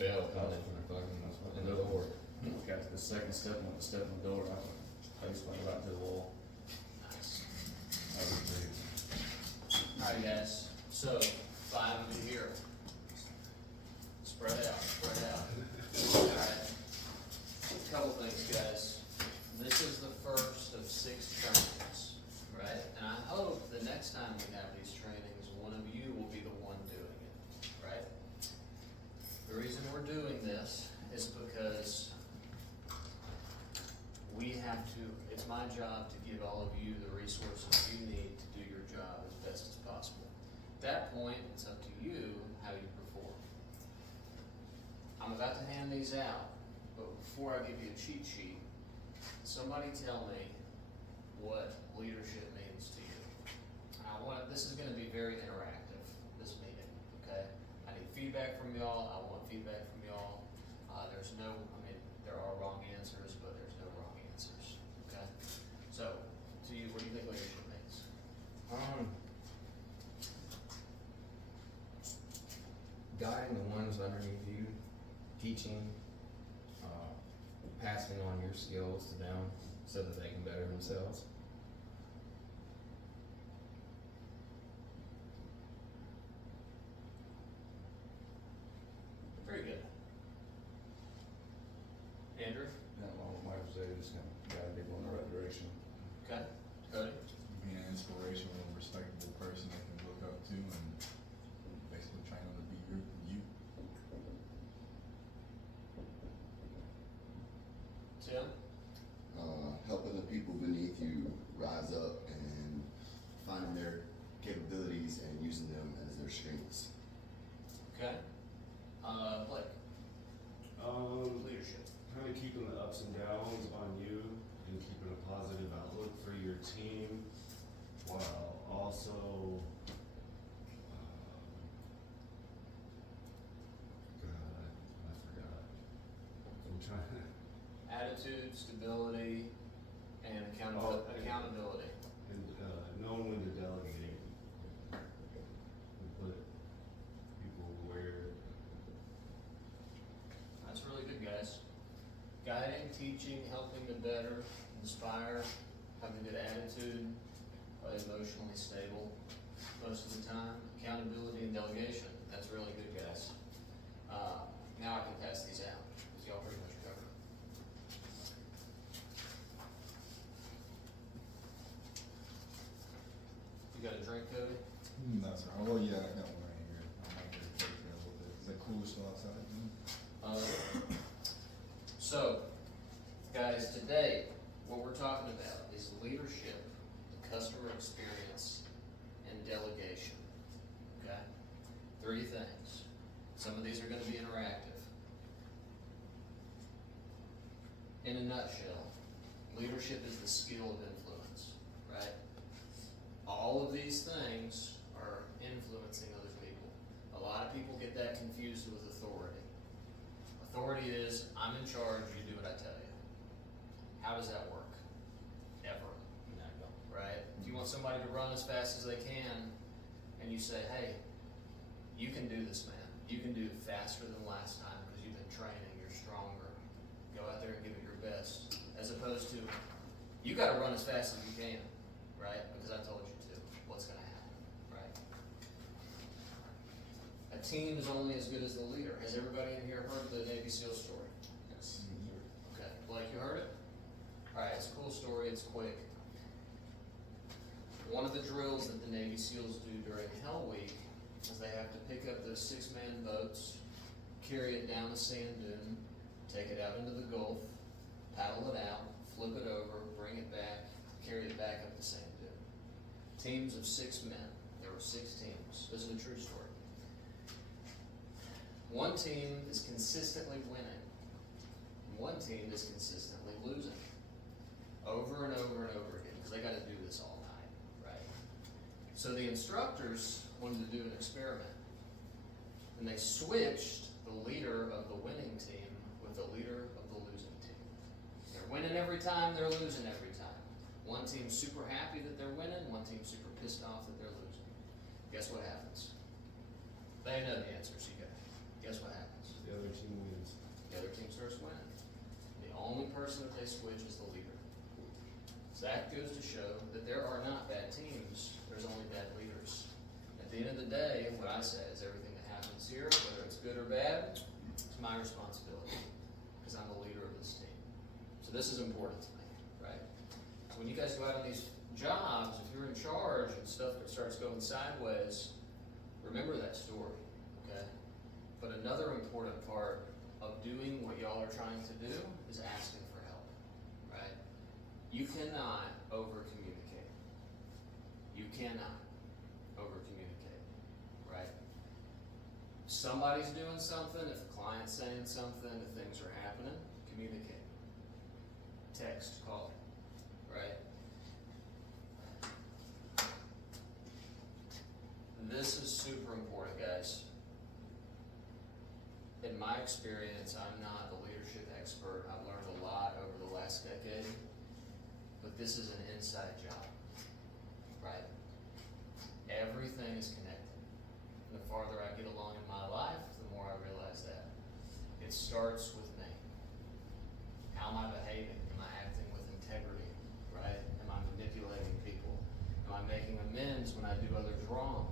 bell coming in from the fucking, in the door. Got the second step, and went to step in the door, I just went right to the wall. Nice. That was great. Alright guys, so 5 of you here. Spread out, spread out. Alright. Couple things, guys. This is the first of 6 trainings, right? And I hope the next time we have these trainings, one of you will be the one doing it, right? The reason we're doing this is because we have to, it's my job to give all of you the resources you need to do your job as best as possible. At that point, it's up to you how you perform. I'm about to hand these out, but before I give you a cheat sheet, somebody tell me what leadership means to you. This is gonna be very interactive, this meeting, okay? I need feedback from y'all, I want feedback from y'all. There are wrong answers, but there's no wrong answers, okay? So, to you, what do you think leadership means? Guiding the ones underneath you, teaching, passing on your skills to them so that they can better themselves. Very good. Andrew? Yeah, well, Mike was there, just gotta be going in the right direction. Okay. Cody? Being an inspirational and respectable person they can look up to and basically trying to be you. Tim? Helping the people beneath you rise up and finding their capabilities and using them as their strengths. Okay. Blake? Leadership. Kind of keeping the ups and downs on you and keeping a positive outlook for your team while also I forgot. I'm trying to Attitude, stability, and accountability. and knowing when to delegate and put people where That's really good, guys. Guiding, teaching, helping to better, inspire, having a good attitude, emotionally stable most of the time, accountability and delegation. That's really good, guys. Now I can pass these out, because y'all pretty much covered them. You got a drink, Cody? No, sir. Oh, yeah, I got one right here. I might get to take care of a little bit. Is that cooler still outside? So, guys, today, what we're talking about is leadership, customer experience, and delegation, okay? 3 things. Some of these are gonna be interactive. In a nutshell, leadership is the skill of influence, right? All of these things are influencing other people. A lot of people get that confused with authority. Authority is, I'm in charge, you do what I tell you. How does that work? Ever. Right? If you want somebody to run as fast as they can, and you say, hey, you can do this, man. You can do it faster than last time because you've been training, you're stronger. Go out there and give it your best. As opposed to, you gotta run as fast as you can, right? Because I told you to. What's gonna happen, right? A team is only as good as the leader. Has everybody in here heard the Navy SEAL story? Yes. Okay, Blake, you heard it? Alright, it's a cool story, it's quick. One of the drills that the Navy SEALs do during Hell Week is they have to pick up those 6-man boats, carry it down a sand dune, take it out into the Gulf, paddle it out, flip it over, bring it back, carry it back up the sand dune. Teams of 6 men. There were 6 teams. This is a true story. One team is consistently winning. One team is consistently losing. Over and over and over again, because they gotta do this all night, right? So the instructors wanted to do an experiment. And they switched the leader of the winning team with the leader of the losing team. They're winning every time, they're losing every time. One team's super happy that they're winning, one team's super pissed off that they're losing. Guess what happens? They know the answers, you guys. Guess what happens? the other team starts winning. The only person that they switch is the leader. So that goes to show that there are not bad teams, there's only bad leaders. At the end of the day, what I say is everything that happens here, whether it's good or bad, it's my responsibility, because I'm the leader of this team. So this is important to me, right? So when you guys go out on these jobs, if you're in charge and stuff that starts going sideways, remember that story, okay? But another important part of doing what y'all are trying to do is asking for help, right? You cannot over-communicate. You cannot over-communicate, right? Somebody's doing something, if the client's saying something, if things are happening, communicate. Text, call, right? This is super important, guys. In my experience, I'm not a leadership expert. I've learned a lot over the last decade, but this is an inside job, right? Everything is connected. And the farther I get along in my life, the more I realize that. It starts with me. How am I behaving? Am I acting with integrity, right? Am I manipulating people? Am I making amends when I do others wrong?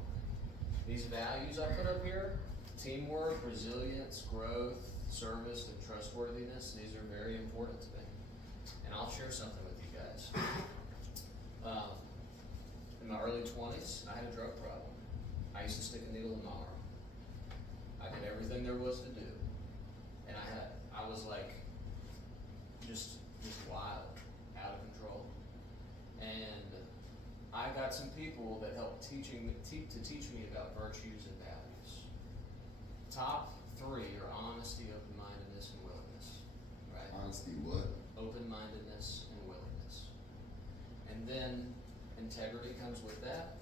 These values I put up here, teamwork, resilience, growth, service, and trustworthiness, these are very important to me. And I'll share something with you guys. In my early 20s, I had a drug problem. I used to stick a needle in my arm. I did everything there was to do. And I was like, just wild, out of control. And I got some people that helped teach me about virtues and values. Top 3 are honesty, open-mindedness, and willingness, right? Honesty, what? Open-mindedness and willingness. And then integrity comes with that.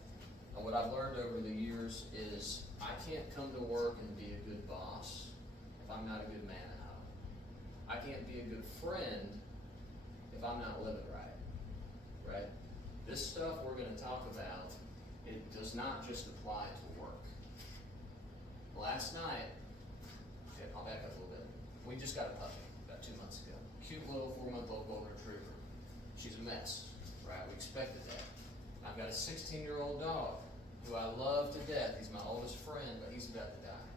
And what I've learned over the years is I can't come to work and be a good boss if I'm not a good man at home. I can't be a good friend if I'm not living right, right? This stuff we're gonna talk about, it does not just apply to work. Last night, okay, I'll back up a little bit. We just got a puppy about 2 months ago. Cute little 4-month-old golden retriever. She's a mess, right? We expected that. I've got a 16-year-old dog who I love to death. He's my oldest friend, but he's about to die.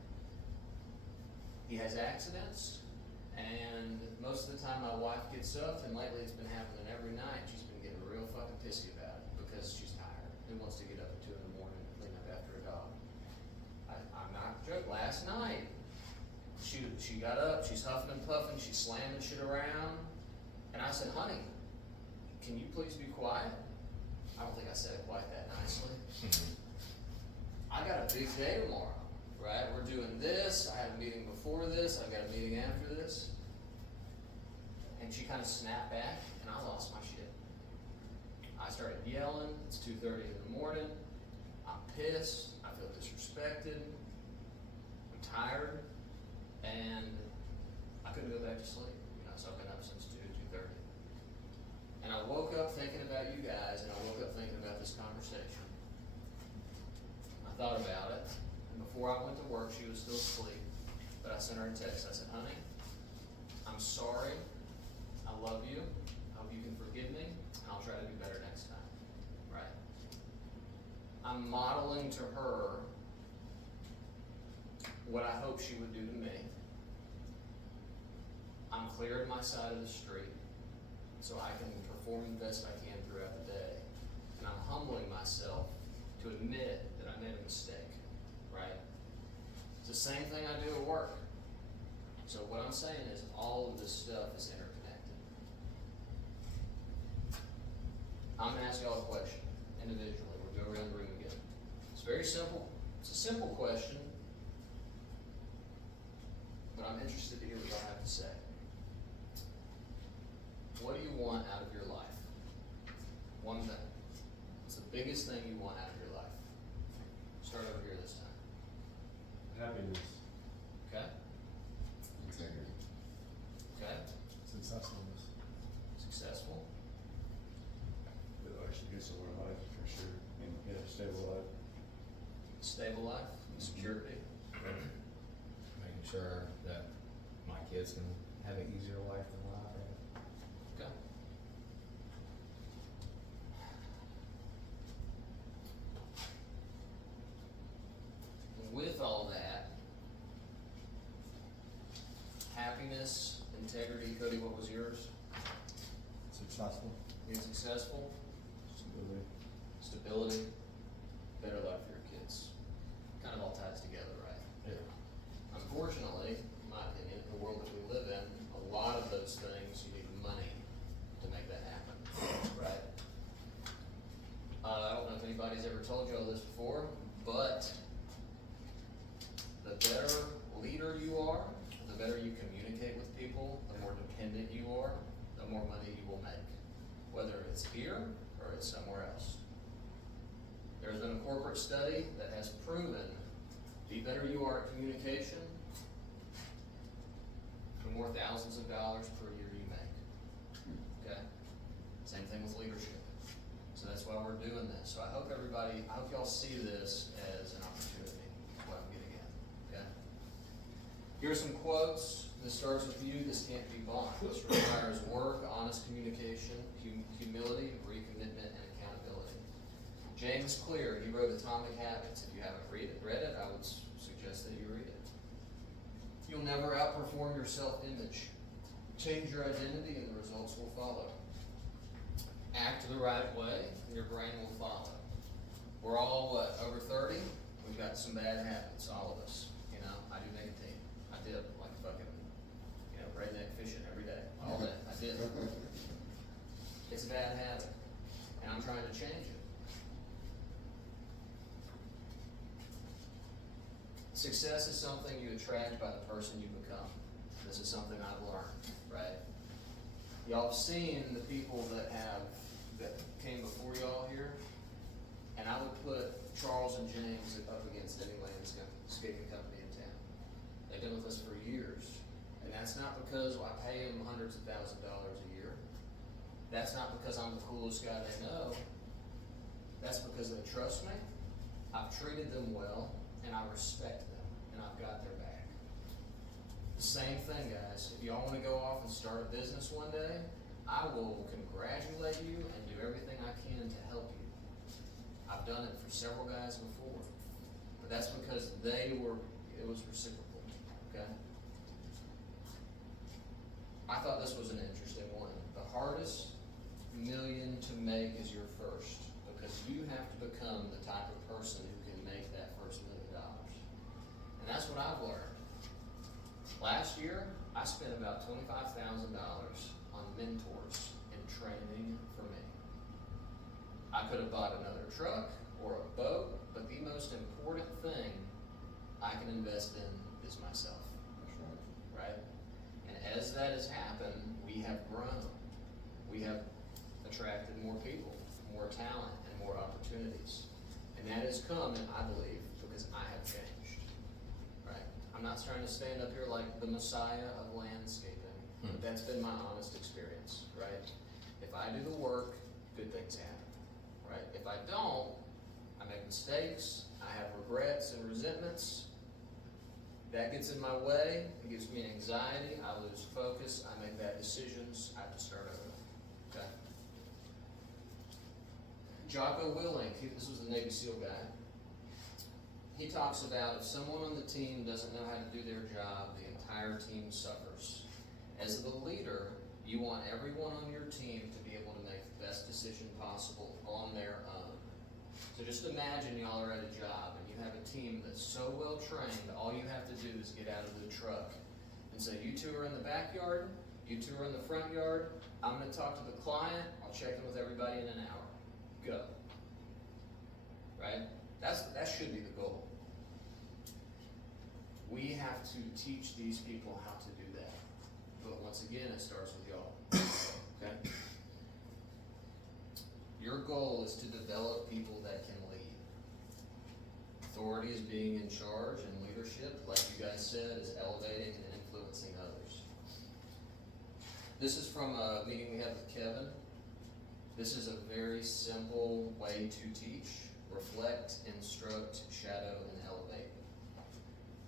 He has accidents, and most of the time my wife gets up, and lately it's been happening every night. She's been getting real fucking pissy about it because she's tired. Who wants to get up at 2 in the morning and clean up after a dog? I'm not joking. Last night, she got up, she's huffing and puffing, she's slamming shit around, and I said, honey, can you please be quiet? I don't think I said it quite that nicely. I got a big day tomorrow, right? We're doing this, I had a meeting before this, I've got a meeting after this. And she kind of snapped back, and I lost my shit. I started yelling, it's 2:30 in the morning, I'm pissed, I feel disrespected, I'm tired, and I couldn't go back to sleep. So I've been up since 2:30. And I woke up thinking about you guys, and I woke up thinking about this conversation. I thought about it, and before I went to work, she was still asleep, but I sent her a text. I said, honey, I'm sorry, I love you, I hope you can forgive me, and I'll try to do better next time, right? I'm modeling to her what I hope she would do to me. I'm clearing my side of the street so I can perform the best I can throughout the day. And I'm humbling myself to admit that I made a mistake, right? It's the same thing I do at work. So what I'm saying is all of this stuff is interconnected. I'm gonna ask y'all a question individually. We'll go around the room again. It's very simple. It's a simple question, but I'm interested to hear what y'all have to say. What do you want out of your life? One thing. What's the biggest thing you want out of your life? Start over here this time. Happiness. Okay? Integrity. Okay? Successfulness. Successful? But actually get somewhere in life for sure. And yeah, stable life. Stable life? Security? Making sure that my kids can have an easier life than what I've had. Okay. With all that, happiness, integrity, Cody, what was yours? Successful. Being successful, Stability. stability, better life for your kids. Kind of all ties together, right? Yeah. Unfortunately, in my opinion, in the world that we live in, a lot of those things, you need money to make that happen, right? I don't know if anybody's ever told you all this before, but the better leader you are, the better you communicate with people, the more dependent you are, the more money you will make, whether it's here or it's somewhere else. There's been a corporate study that has proven the better you are at communication, the more thousands of dollars per year you make. Okay? Same thing with leadership. So that's why we're doing this. So I hope y'all see this as an opportunity, is what I'm getting at. Okay? Here are some quotes. This starts with you. This can't be bought. This requires work, honest communication, humility, recommitment, and accountability. James Clear, he wrote Atomic Habits. If you haven't read it, I would suggest that you read it. You'll never outperform your self-image. Change your identity and the results will follow. Act the right way and your brain will follow. We're all, over 30? We've got some bad habits, all of us. You know, I do nicotine. I did, like fucking, redneck fishing every day, all day. I did. It's a bad habit, and I'm trying to change it. Success is something you attract by the person you become. This is something I've learned, right? Y'all have seen the people that came before y'all here, and I would put Charles and James up against any landscaping company in town. They've been with us for years, and that's not because I pay them hundreds of thousands of dollars a year. That's not because I'm the coolest guy they know. That's because they trust me, I've treated them well, and I respect them, and I've got their back. The same thing, guys. If y'all wanna go off and start a business one day, I will congratulate you and do everything I can to help you. I've done it for several guys before, but that's because it was reciprocal, okay? I thought this was an interesting one. The hardest million to make is your first, because you have to become the type of person who can make that first $1 million. And that's what I've learned. Last year, I spent about $25,000 on mentors and training for me. I could have bought another truck or a boat, but the most important thing I can invest in is myself, right? And as that has happened, we have grown. We have attracted more people, more talent, and more opportunities. And that has come, I believe, because I have changed, right? I'm not trying to stand up here like the messiah of landscaping, but that's been my honest experience, right? If I do the work, good things happen, right? If I don't, I make mistakes, I have regrets and resentments. That gets in my way, it gives me anxiety, I lose focus, I make bad decisions, I have to start over, okay? Jocko Willink, this was the Navy SEAL guy. He talks about if someone on the team doesn't know how to do their job, the entire team suffers. As the leader, you want everyone on your team to be able to make the best decision possible on their own. So just imagine y'all are at a job and you have a team that's so well trained, all you have to do is get out of the truck and say, you two are in the backyard, you two are in the front yard, I'm gonna talk to the client, I'll check in with everybody in an hour. Go. Right? That should be the goal. We have to teach these people how to do that. But once again, it starts with y'all. Okay? Your goal is to develop people that can lead. Authority is being in charge, and leadership, like you guys said, is elevating and influencing others. This is from a meeting we had with Kevin. This is a very simple way to teach. Reflect, instruct, shadow, and elevate.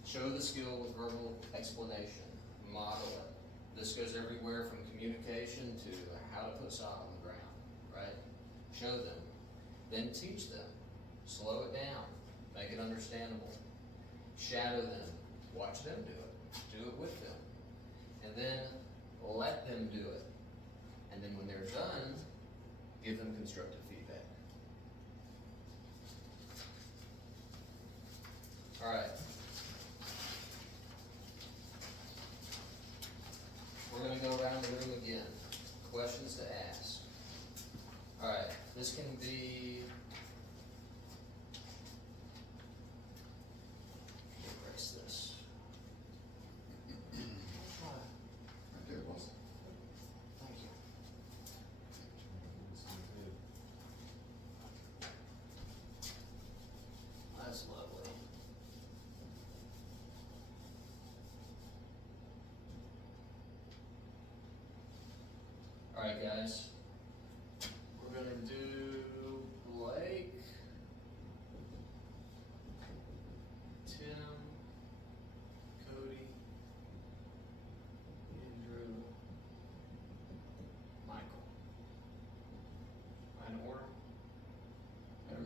Show the skill with verbal explanation. Model it. This goes everywhere from communication to how to put sod on the ground, right? Show them, then teach them, slow it down, make it understandable, shadow them, watch them do it with them, and then let them do it. And then when they're done, give them constructive feedback. Alright. We're gonna go around the room again. Questions to ask. Alright, this can be. Erase this. Right there, boss. Thank you. That's lovely. Alright, guys. We're gonna do Blake, Tim, Cody, Andrew, Michael. Am I in order?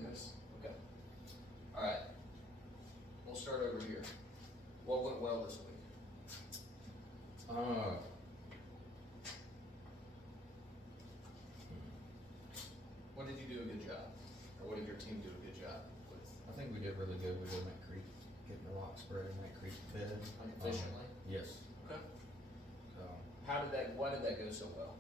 Yes. Okay. Alright. We'll start over here. What went well this week? What did you do a good job? Or what did your team do a good job with? I think we did really good with that creek, getting the rock spread in that creek bed. Like efficiently? Yes. Okay. So, Why did that go so well?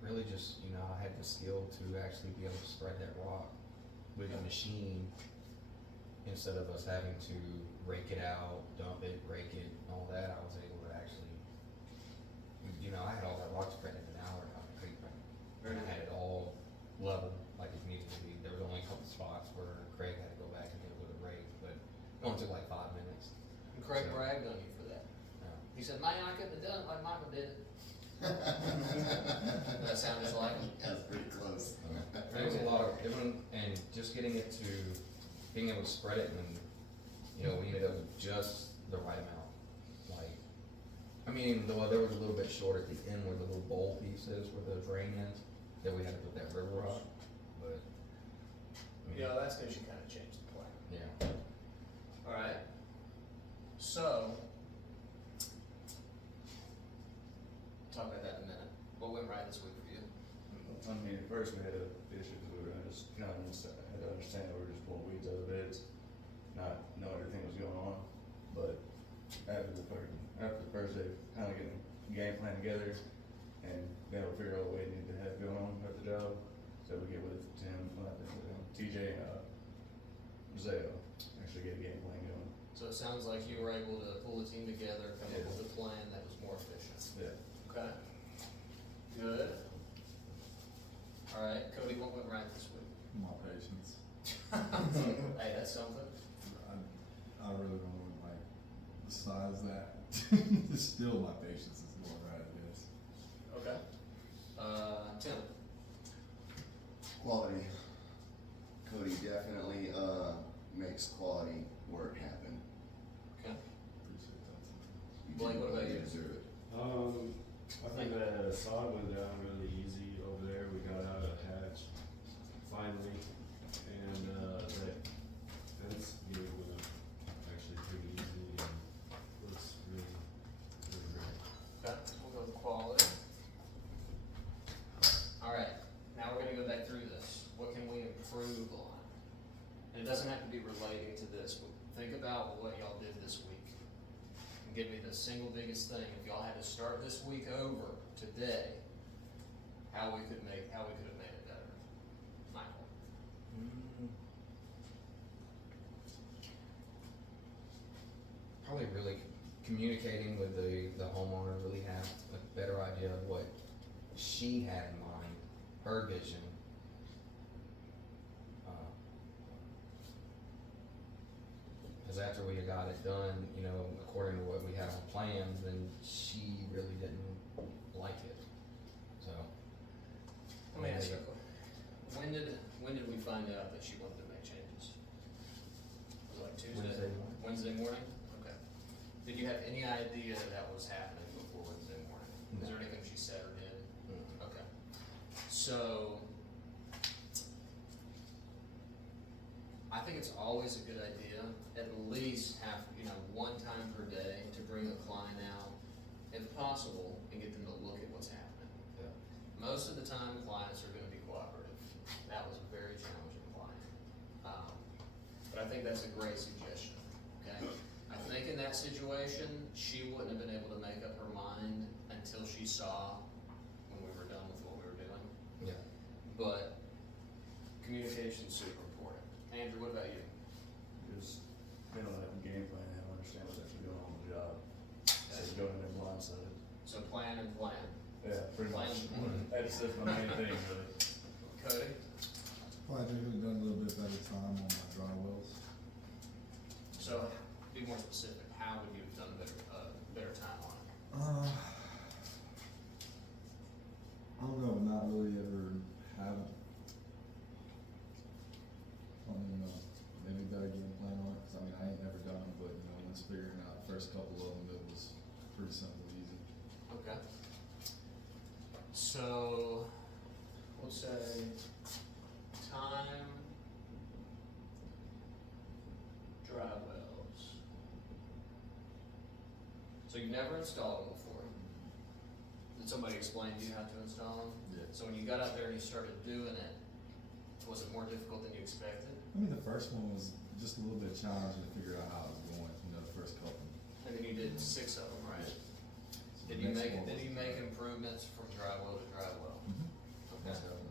really just, I had the skill to actually be able to spread that rock with a machine instead of us having to rake it out, dump it, rake it, all that. I was able to actually, I had all that rock spread in an hour down the creek. And I had it all level like it needed to be. There was only a couple spots where Craig had to go back and get with a rake, but it only took like 5 minutes. And Craig So- bragged on you for that. Yeah. He said, man, I couldn't have done it like Michael did it. That sounded just like him. That's pretty close. There was a lot of, and just getting it to, being able to spread it and, we ended up with just the right amount. Like, though there was a little bit short at the end where the little bowl piece is, where the drain is, that we had to put that river rock, but. That's cause you kinda changed the plan. Yeah. Alright. So. Talk about that in a minute. What went right this week for you? At first we had a issue because we were just kind of had to understand that we were just pulling weeds out of the beds, not know everything was going on. But after the first day, kind of getting the game plan together and being able to figure out what we needed to have going on at the job, so we get with Tim, TJ, and Zeo, actually get a game plan going. So it sounds like you were able to pull the team together, come up Yeah. with a plan that was more efficient. Yeah. Okay. Good. Alright, Cody, what went right this week? My patience. Hey, that's something. I really don't want besides that. Still my patience is going right, I guess. Okay. Tim. Quality. Cody definitely, makes quality work happen. Okay. Appreciate that. You Blake, do what about you? deserve it. I think that sod went down really easy over there. We got out a hatch finally, and that fence gate went up actually pretty easy and looks really, really great. Okay, we'll go with quality. Alright, now we're gonna go back through this. What can we improve on? And it doesn't have to be relating to this, but think about what y'all did this week. And give me the single biggest thing. If y'all had to start this week over today, how we could have made it better. Michael. Probably really communicating with the homeowner, really have a better idea of what she had in mind, her vision. Cause after we got it done, according to what we had on plans, then she really didn't like it, so. Let me ask you a question. When did we find out that she wanted to make changes? Was it like Tuesday? Wednesday morning. Wednesday morning? Okay. Did you have any idea that was happening before Wednesday morning? Is there anything she said or did? Okay. So, I think it's always a good idea, at least have, one time per day to bring a client out, if possible, and get them to look at what's happening. Yeah. Most of the time, clients are gonna be cooperative. That was a very challenging client. But I think that's a great suggestion, okay? I think in that situation, she wouldn't have been able to make up her mind until she saw when we were done with what we were doing. Yeah. But communication's super important. Andrew, what about you? Just, they don't have a game plan, they don't understand what's actually going on with the job. So they're going in there blindsided. So plan and plan. Yeah, pretty much. Plan. That's my main thing, really. Cody? Well, I think we've done a little bit better time on my dry wells. So, be more specific. How would you have done better time on it? I don't know, not really ever haven't. I don't even know, maybe better game plan on it, 'cause I mean, I ain't never done them, but once figuring out the first couple of them, it was pretty simple, easy. Okay. So, we'll say time, dry wells. So you've never installed them before? Did somebody explain to you how to install them? Yeah. So when you got out there and you started doing it, was it more difficult than you expected? I mean, the first one was just a little bit challenging to figure out how it was going, the first couple. And then you did 6 of them, right? So Did the you next make, one did was- you make improvements from dry well to dry well? Mhm. Okay. Most definitely.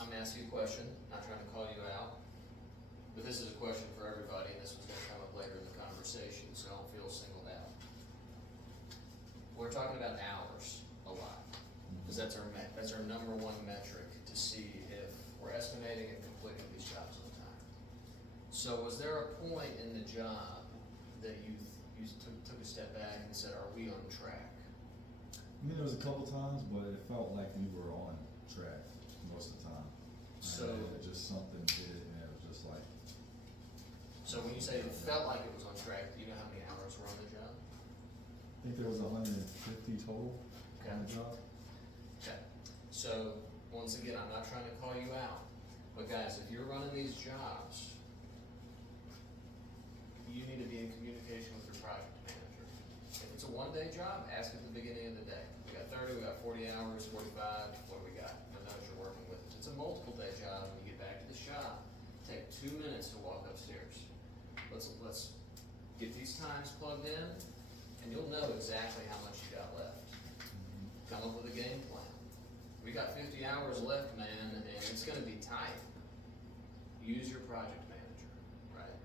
I'm gonna ask you a question, not trying to call you out, but this is a question for everybody, and this was gonna come up later in the conversation, so I don't feel singled out. We're talking about hours a lot, because that's our number one metric to see if we're estimating and completing these jobs on time. So was there a point in the job that you took a step back and said, are we on track? I mean, there was a couple times, but it felt like we were on track most of the time. So- And it just something hit, and it was just like, So when you say it felt like it was on track, do you know how many hours were on the job? I think there was 150 total on the job. Okay, so, once again, I'm not trying to call you out, but guys, if you're running these jobs, you need to be in communication with your project manager. If it's a one-day job, ask at the beginning of the day. We got 30, we got 40 hours, 45, what do we got? I know what you're working with. If it's a multiple day job, when you get back to the shop, take 2 minutes to walk upstairs. Let's get these times plugged in, and you'll know exactly how much you got left. Come up with a game plan. We got 50 hours left, man, and it's gonna be tight. Use your project manager, right?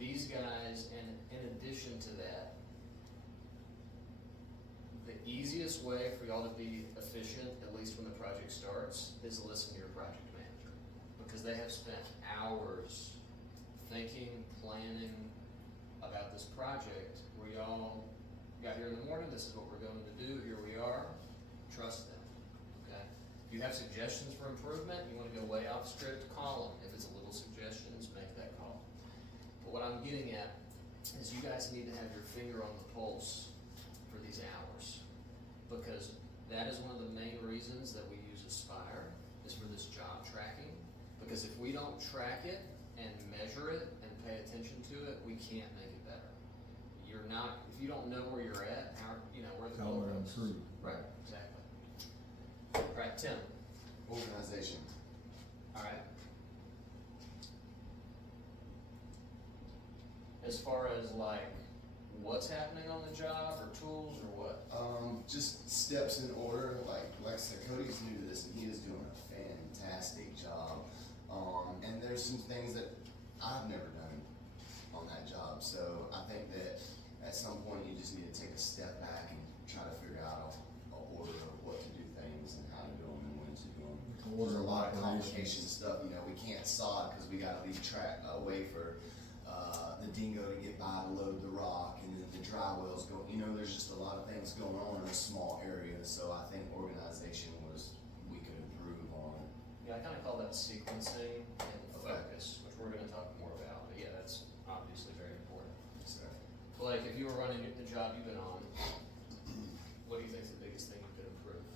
These guys, and in addition to that, the easiest way for y'all to be efficient, at least when the project starts, is listen to your project manager. Because they have spent hours thinking, planning about this project, where y'all got here in the morning, this is what we're going to do, here we are, trust them, okay? If you have suggestions for improvement, you wanna go way off script, call them. If it's a little suggestions, make that call. But what I'm getting at is you guys need to have your finger on the pulse for these hours. Because that is one of the main reasons that we use Aspire, is for this job tracking. Because if we don't track it and measure it and pay attention to it, we can't make it better. You're not, if you don't know where you're at, where the How goal we're goes. improved. Right, exactly. Right, Tim, Organization. alright. As far as like, what's happening on the job, or tools, or what? Just steps in order, like I said, Cody's new to this and he is doing a fantastic job. And there's some things that I've never done on that job, so I think that at some point you just need to take a step back and try to figure out a order of what to do things and how to do them and when to do them. There's a lot of complication stuff, we can't sod because we gotta leave a way for, the dingo to get by to load the rock, and then the dry wells go, there's just a lot of things going on in a small area, so I think organization we could improve on Yeah, I kinda call that sequencing and focus, which we're gonna talk more about, but yeah, that's obviously very important. So, Blake, if you were running the job you've been on, what do you think's the biggest thing you could improve?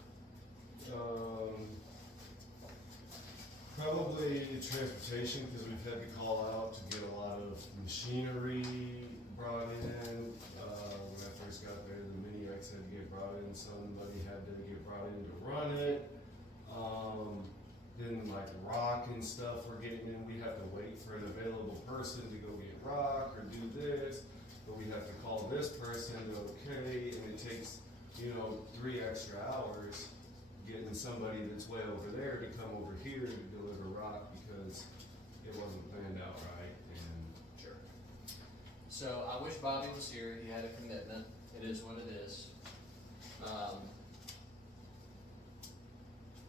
Probably transportation, because we've had to call out to get a lot of machinery brought in. When I first got there, the mini X had to get brought in, somebody had to get brought in to run it. Then like rock and stuff we're getting in, we have to wait for an available person to go get rock or do this, but we have to call this person, okay, and it takes, 3 extra hours getting somebody that's way over there to come over here to deliver rock because it wasn't planned out right, and Sure. So I wish Bobby was here, he had a commitment, it is what it is.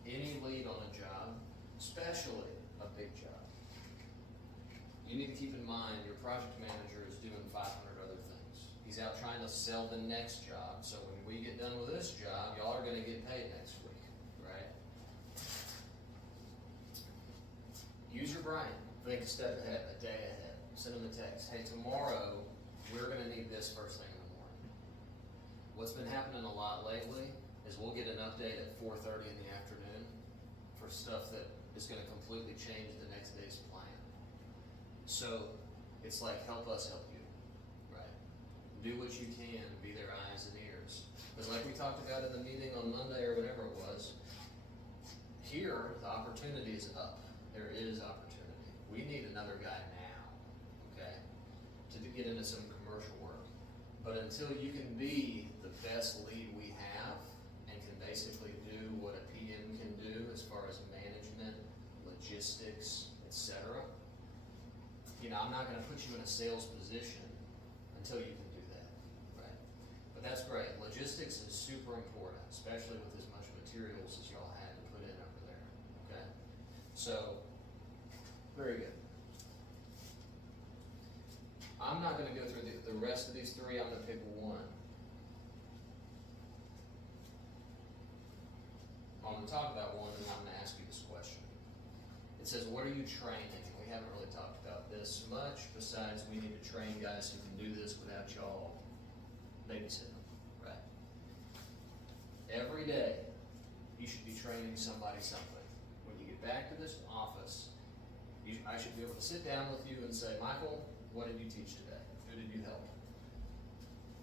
Any lead on a job, especially a big job, you need to keep in mind your project manager is doing 500 other things. He's out trying to sell the next job, so when we get done with this job, y'all are gonna get paid next week, right? Use your brain, think a step ahead, a day ahead, send them a text, hey, tomorrow, we're gonna need this first thing in the morning. What's been happening a lot lately is we'll get an update at 4:30 in the afternoon for stuff that is gonna completely change the next day's plan. So, it's like, help us help you, right? Do what you can, be their eyes and ears. Because like we talked about in the meeting on Monday or whatever it was, here, the opportunity is up. There is opportunity. We need another guy now, okay? To get into some commercial work. But until you can be the best lead we have and can basically do what a PM can do as far as management, logistics, etc. I'm not gonna put you in a sales position until you can do that, right? But that's great. Logistics is super important, especially with as much materials as y'all had to put in over there, okay? So, very good. I'm not gonna go through the rest of these three, I'm gonna pick one. I'm gonna talk about one and I'm gonna ask you this question. It says, what are you training? We haven't really talked about this much, besides we need to train guys who can do this without y'all babysitting them, right? Every day, you should be training somebody something. When you get back to this office, I should be able to sit down with you and say, Michael, what did you teach today? Who did you help?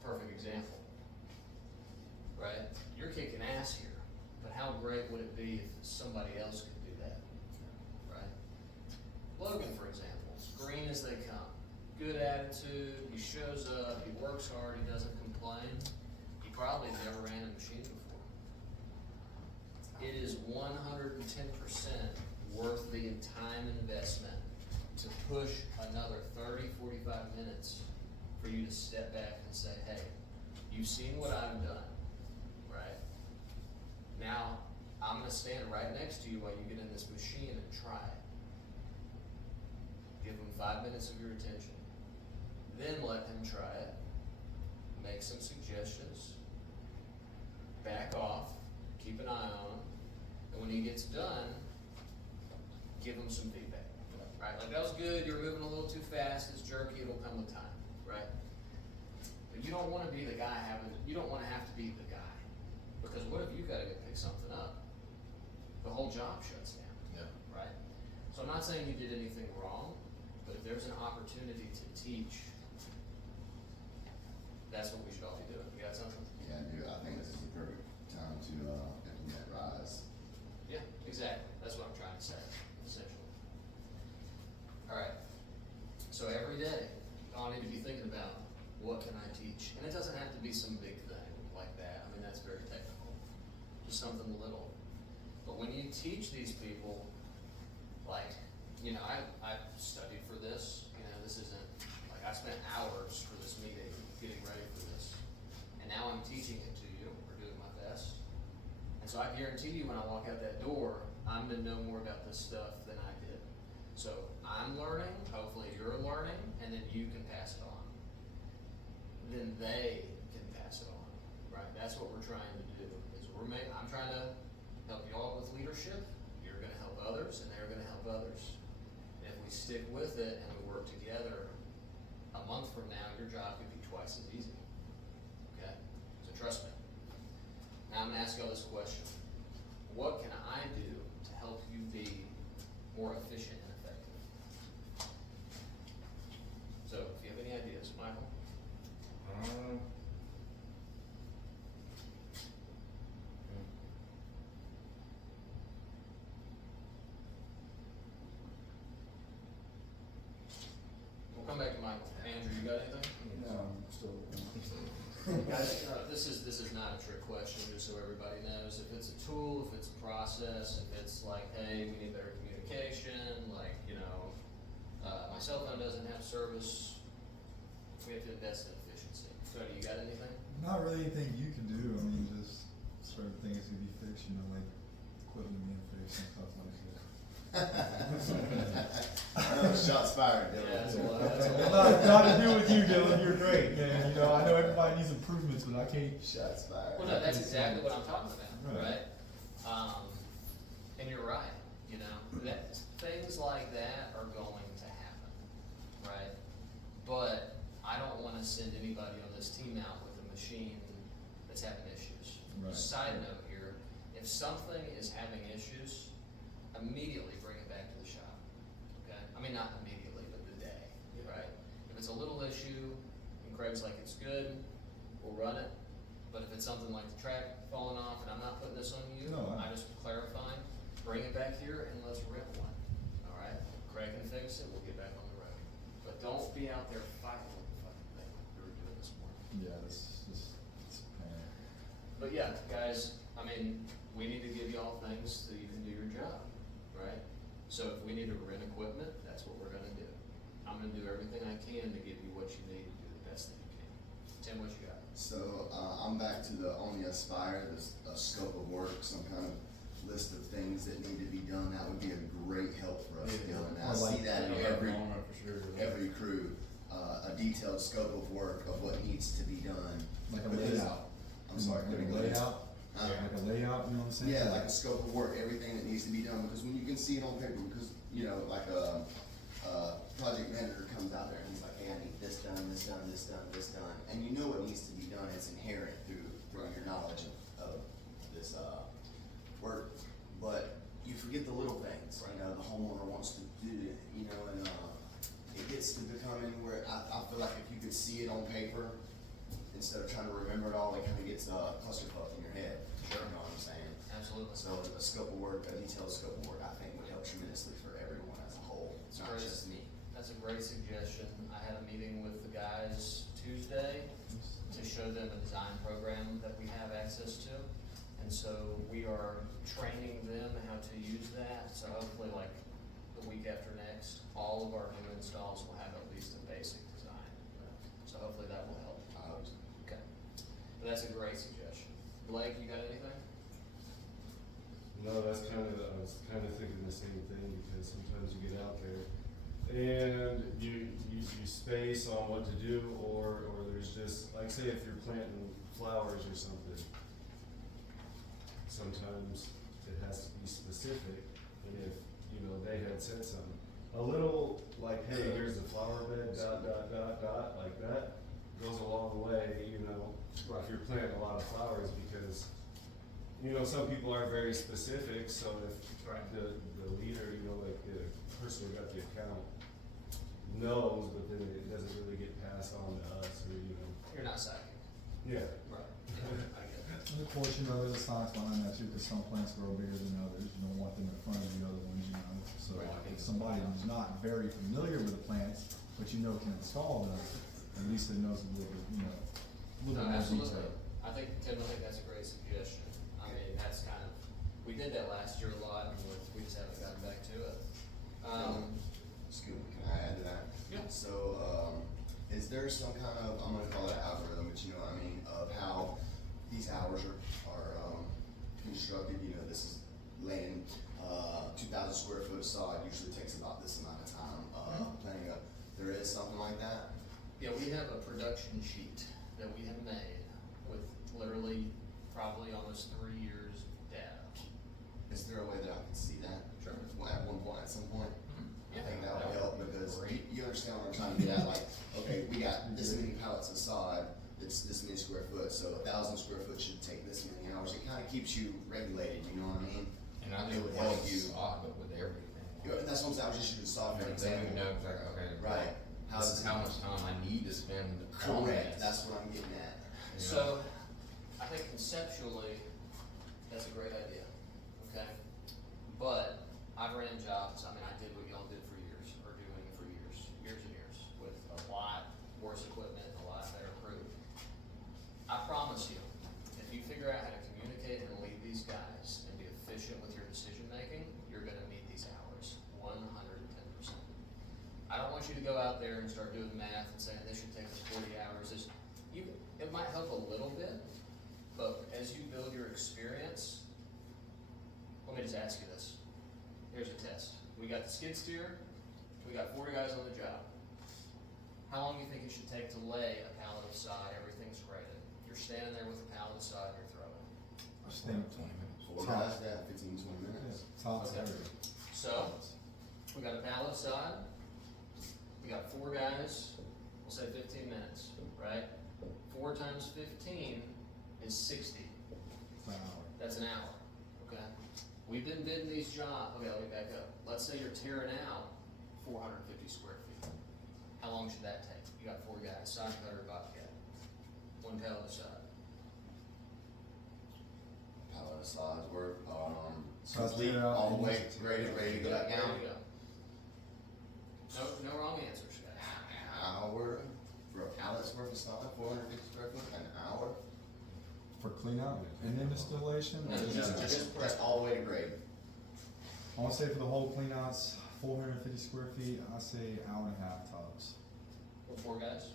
Perfect example, right? You're kicking ass here, but how great would it be if somebody else could do that, right? Logan, for example, green as they come, good attitude, he shows up, he works hard, he doesn't complain. He probably never ran a machine before. It is 110% worth the time investment to push another 30, 45 minutes for you to step back and say, hey, you've seen what I've done, right? Now, I'm gonna stand right next to you while you get in this machine and try it. Give him 5 minutes of your attention. Then let him try it. Make some suggestions. Back off. Keep an eye on him. And when he gets done, give him some feedback. Right? Like, that was good, you're moving a little too fast, it's jerky, it'll come with time, right? But you don't wanna be the guy you don't wanna have to be the guy. Because what if you gotta go pick something up? The whole job shuts down. Yeah. Right? So I'm not saying you did anything wrong, but if there's an opportunity to teach, that's what we should all be doing. You got something? yeah, I do. I think this is the perfect time to implement RISE. Yeah, exactly. That's what I'm trying to say, essentially. Alright. So every day, I'll need to be thinking about, what can I teach? And it doesn't have to be some big thing like that. I mean, that's very technical. Just something little. But when you teach these people, like, I studied for this, this isn't, like, I spent hours for this meeting, getting ready for this. And now I'm teaching it to you, or doing my best. And so I guarantee you, when I walk out that door, I'm gonna know more about this stuff than I did. So I'm learning, hopefully you're learning, and then you can pass it on. Then they can pass it on, right? That's what we're trying to do, I'm trying to help you all with leadership, you're gonna help others, and they're gonna help others. And if we stick with it and we work together, a month from now, your job could be twice as easy. Okay? So trust me. Now I'm gonna ask y'all this question. What can I do to help you be more efficient and effective? So if you have any ideas, Michael? We'll come back to Michael. Andrew, you got anything? No, I'm still. Guys, this is not a trick question, just so everybody knows. If it's a tool, if it's a process, if it's like, hey, we need better communication, like, my cell phone doesn't have service, we have to invest in efficiency. So, do you got anything? Not really anything you can do, I mean, just certain things to be fixed, like equipment being fixed and stuff like that. Shots fired, Dylan. Yeah, that's a lot. That's a Nothing lot. to do with you, Dylan, you're great, man, I know everybody needs improvements, but I can't. Shots fired. Well, no, that's exactly what I'm talking about, Right. right? And you're right, that things like that are going to happen, right? But I don't wanna send anybody on this team out with a machine that's having issues. Right. Side note here, if something is having issues, immediately bring it back to the shop, okay? I mean, not immediately, but the day, right? If it's a little issue and Craig's like, it's good, we'll run it. But if it's something like the track falling off, and I'm not putting this on you, No, I just clarifying, bring it back here and let's rent one, all right? Craig can fix it, we'll get back on the road. But don't be out there fighting with the fucking thing like we were doing this morning. Yeah, it's pain. But yeah, guys, I mean, we need to give y'all things so you can do your job, right? So if we need to rent equipment, that's what we're gonna do. I'm gonna do everything I can to give you what you need to do the best that you can. Tim, what you got? So, I'm back to on the Aspire, a scope of work, some kind of list of things that need to be done. That would be a great help for us, Yeah. Dylan. I I like see that in Yeah, every for sure. every crew, a detailed scope of work of what needs to be done. Like a Because- layout. I'm sorry, Like couldn't a go ahead. layout, Uh, like a layout, you know what I'm saying? Yeah, like a scope of work, everything that needs to be done, because when you can see it on paper, because, like a project manager comes out there and he's like, hey, I need this done, this done, this done, this done, and you know what needs to be done, it's inherent through your knowledge of this, work, but you forget the little things, the homeowner wants to do, and, it gets to becoming where I feel like if you could see it on paper, instead of trying to remember it all, it kinda gets, clusterfuck in your head, you know what I'm saying? Absolutely. So a scope of work, a detailed scope of work, I think would help tremendously for everyone as a whole, it's not Great. just me. That's a great suggestion. I had a meeting with the guys Tuesday to show them a design program that we have access to. And so we are training them how to use that, so hopefully like the week after next, all of our new installs will have at least a basic design. So hopefully that will help. I hope so. Okay. But that's a great suggestion. Blake, you got anything? No, I was kinda thinking the same thing, because sometimes you get out there and you space on what to do, or there's just, like, say if you're planting flowers or something, sometimes it has to be specific, and if, they had said something, a little, like, hey, here's the flower bed, like that, goes a long way, if you're planting a lot of flowers, because, some people are very specific, so if Right. the leader, like the person who got the account knows, but then it doesn't really get passed on to us, or, You're not psychic. yeah. Right. I get it. And of course, there's a science behind that too, because some plants grow bigger than others, you don't want them in front of the other ones, so Right. if somebody who's not very familiar with the plants, but can install them, at least it knows a little bit, a little No, bit more absolutely. detail. I think, Tim, that's a great suggestion. I mean, that's kind of, we did that last year a lot, and we just haven't gotten back to it. Excuse me, can I add to that? Yeah. So, is there some kind of, I'm gonna call it algorithm, but you know what I mean, of how these hours are constructed, this is laying, 2,000 square foot of sod usually takes about this amount of time, planning up, there is something like that? Yeah, we have a production sheet that we have made with literally probably almost 3 years data. Is there a way that I can see that? Sure. at one point, at some point. I think that that would would help be because great. you understand what I'm trying to get at, like, okay, we got this many pallets of sod, it's this many square foot, so 1,000 square foot should take this many hours. It kinda keeps you regulated, you know what I mean? And I It think would with help you. sod, but with everything. That's what I'm saying, I was just using sod for an Then we example. know exactly, okay. Right. This is how much time I need to spend on Correct, this. that's what I'm getting at. you know? So, I think conceptually, that's a great idea, okay? But I've ran jobs, I mean, I did what y'all did for years, or doing for years and years, with a lot worse equipment, a lot better crew. I promise you, if you figure out how to communicate and lead these guys and be efficient with your decision making, you're gonna meet these hours, 110%. I don't want you to go out there and start doing math and saying this should take us 40 hours. It might help a little bit, but as you build your experience, let me just ask you this. Here's a test. We got the skid steer, we got 4 guys on the job. How long do you think it should take to lay a pallet of sod, everything's graded? You're standing there with a pallet of sod and you're throwing. I just think 20 minutes. 4 guys, yeah, 15, 20 minutes. tops Okay. everything. So, we got a pallet of sod, we got 4 guys, we'll say 15 minutes, right? 4 times 15 is 60. It's an hour. That's an hour, okay? We've been bidding these jobs, okay, let me back up. Let's say you're tearing out 450 square feet. How long should that take? You got 4 guys, sod cutter, bobcat, 1 pallet of sod. Pallet of sod's work, So let's complete, tear it out all the and way, use it. graded, ready to go back There down. you go. No wrong answers, guys. Hour for a pallet's worth of sod, 450 square foot, an hour? For clean out and then distillation? No, or is just- that- Just all the way to grade. I wanna say for the whole clean outs, 450 square feet, I say hour and a half tops. With 4 guys?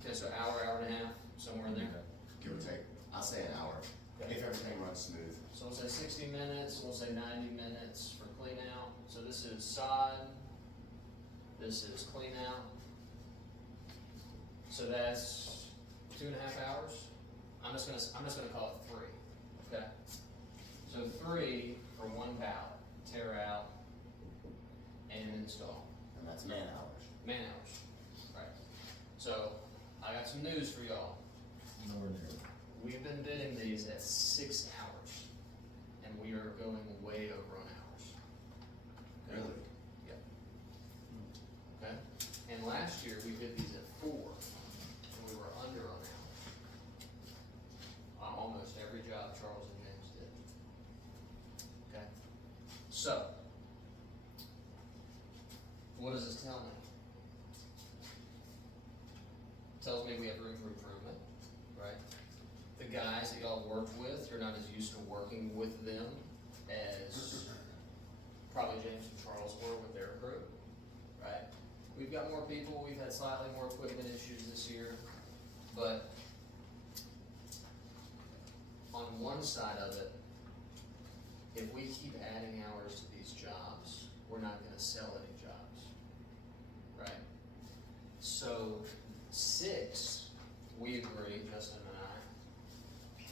Okay, so hour, hour and a half, somewhere in there. Give or take, I'll say an hour, Okay. if everything runs smooth. So we'll say 60 minutes, we'll say 90 minutes for clean out. So this is sod, this is clean out. So that's 2.5 hours. I'm just gonna call it 3, okay? So 3 for 1 pallet, tear out and install. And that's man hours. Man hours, right? So I got some news for y'all. Nowhere near. We've been bidding these at 6 hours, and we are going way over on hours. Really? Yep. Okay, and last year we bid these at 4, and we were under on hours. On almost every job Charles and James did. Okay, so, what does this tell me? Tells me we have room for improvement, right? The guys that y'all work with, you're not as used to working with them as probably James and Charles were with their crew, right? We've got more people, we've had slightly more equipment issues this year, but on one side of it, if we keep adding hours to these jobs, we're not gonna sell any jobs, right? So 6, we agree, Justin and I,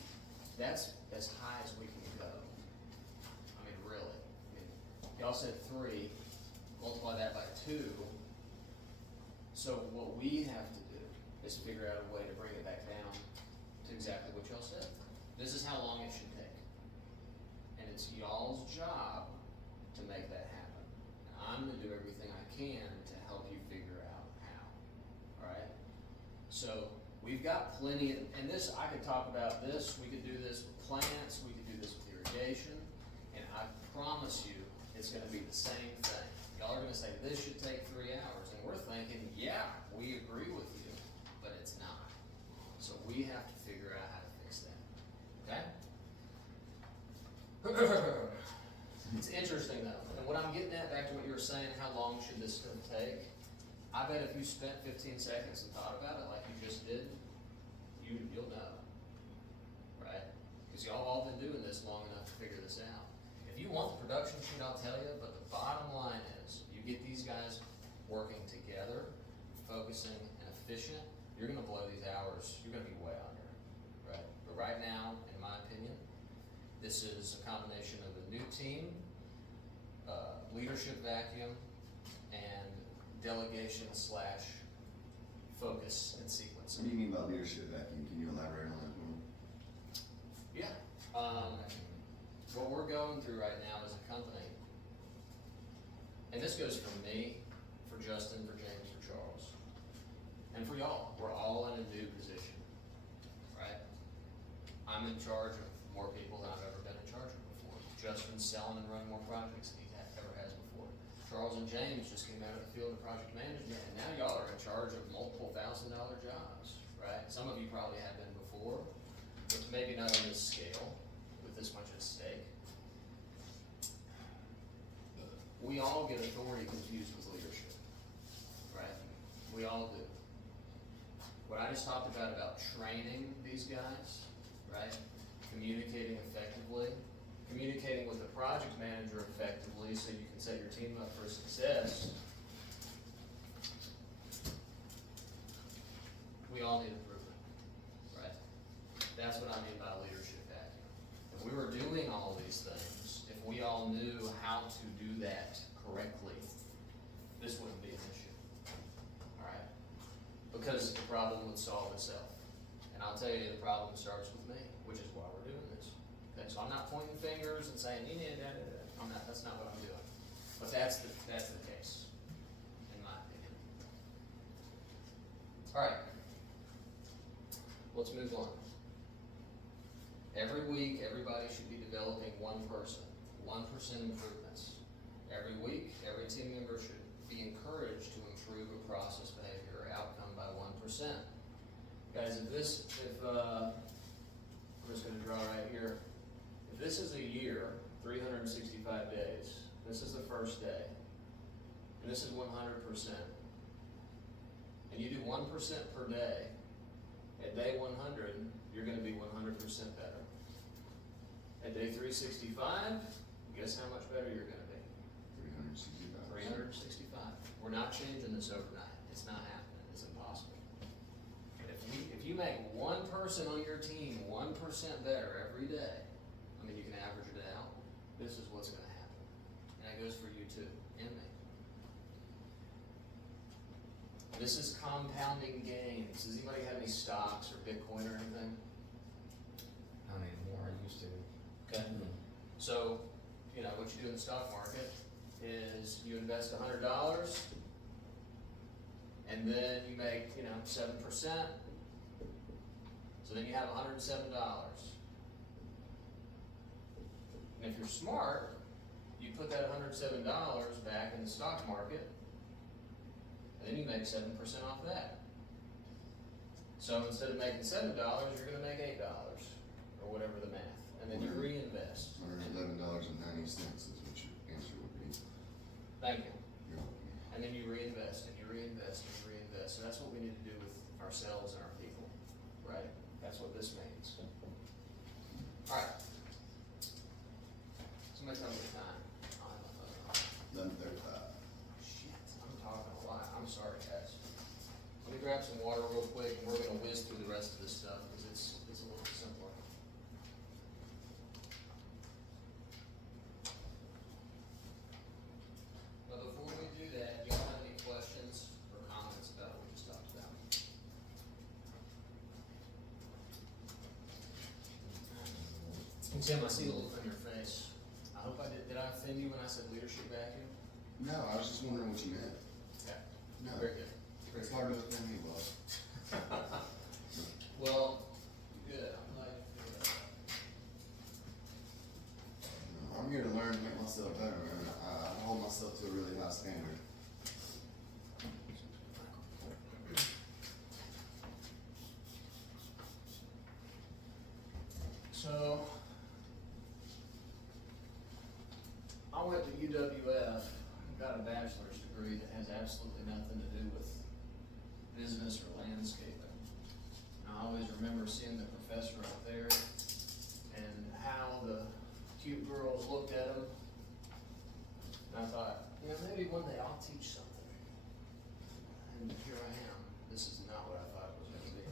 that's as high as we can go. I mean, really, I mean, y'all said 3, multiply that by 2. So what we have to do is figure out a way to bring it back down to exactly what y'all said. This is how long it should take. And it's y'all's job to make that happen. And I'm gonna do everything I can to help you figure out how, alright? So, we've got plenty, and this, I could talk about this, we could do this with plants, we could do this with irrigation, and I promise you, it's gonna be the same thing. Y'all are gonna say, this should take 3 hours, and we're thinking, yeah, we agree with you, but it's not. So we have to figure out how to fix that, okay? It's interesting though, and what I'm getting at, back to what you were saying, how long should this stuff take? I bet if you spent 15 seconds and thought about it like you just did, you'll know, right? Cause y'all all been doing this long enough to figure this out. If you want the production sheet, I'll tell you, but the bottom line is, you get these guys working together, focusing and efficient, you're gonna blow these hours, you're gonna be way under, right? But right now, in my opinion, this is a combination of a new team, leadership vacuum and delegation slash focus and What sequencing. do you mean by leadership vacuum? Can you elaborate on that more? Yeah, what we're going through right now as a company, and this goes for me, for Justin, for James, for Charles, and for y'all, we're all in a new position, right? I'm in charge of more people than I've ever been in charge of before. Justin's selling and running more projects than he ever has before. Charles and James just came out of the field of project management, and now y'all are in charge of multiple $1,000 jobs, right? Some of you probably have been before, but maybe not on this scale, with this much at stake. We all get authority confused with leadership, right? We all do. What I just talked about training these guys, right? Communicating effectively, communicating with the project manager effectively so you can set your team up for success. We all need improvement, right? That's what I mean by leadership vacuum. If we were doing all these things, if we all knew how to do that correctly, this wouldn't be an issue, all right? Because the problem would solve itself. And I'll tell you, the problem starts with me, which is why we're doing this. Okay, so I'm not pointing fingers and saying, you need that, I'm not, that's not what I'm doing. But that's the case, in my opinion. All right. Let's move on. Every week, everybody should be developing 1%, 1% improvements. Every week, every team member should be encouraged to improve a process, behavior, or outcome by 1%. Guys, I'm just gonna draw right here. If this is a year, 365 days, this is the first day, and this is 100%, and you do 1% per day, at day 100, you're gonna be 100% better. At day 365, guess how much better you're gonna be? 365. 365. We're not changing this overnight. It's not happening. It's impossible. But if you make one person on your team 1% better every day, I mean, you can average it out, this is what's gonna happen. And that goes for you too, and me. This is compounding gains. Does anybody have any stocks or Bitcoin or anything? Not anymore, I used to. Okay. So, you know, what you do in the stock market is you invest $100 and then you make, 7%. So then you have $107. And if you're smart, you put that $107 back in the stock market and then you make 7% off that. So instead of making $7, you're gonna make $8 or whatever the math. And then you reinvest. $111.90 is what your answer would be. Thank you. You're welcome. And then you reinvest and you reinvest and you reinvest. So that's what we need to do with ourselves and our people, right? That's what this means. All right. Somebody tell me the time. I don't know. 11:35. Shit, I'm talking a lot. I'm sorry, guys. Let me grab some water real quick and we're gonna whiz through the rest of this stuff because it's a little simpler. But before we do that, do y'all have any questions or comments about what we just talked about? And Tim, I see the look on your face. I hope did I offend you when I said leadership vacuum? No, I was just wondering what you meant. Yeah. No, Very good. it's hard to offend me, boss. Well, good, I'm glad you feel that. I'm here to learn and make myself better, man. I hold myself to a really high standard. So, I went to UWF, got a bachelor's degree that has absolutely nothing to do with business or landscaping. And I always remember seeing the professor out there and how the cute girls looked at him. And I thought, maybe one day I'll teach something. And here I am. This is not what I thought it was gonna be.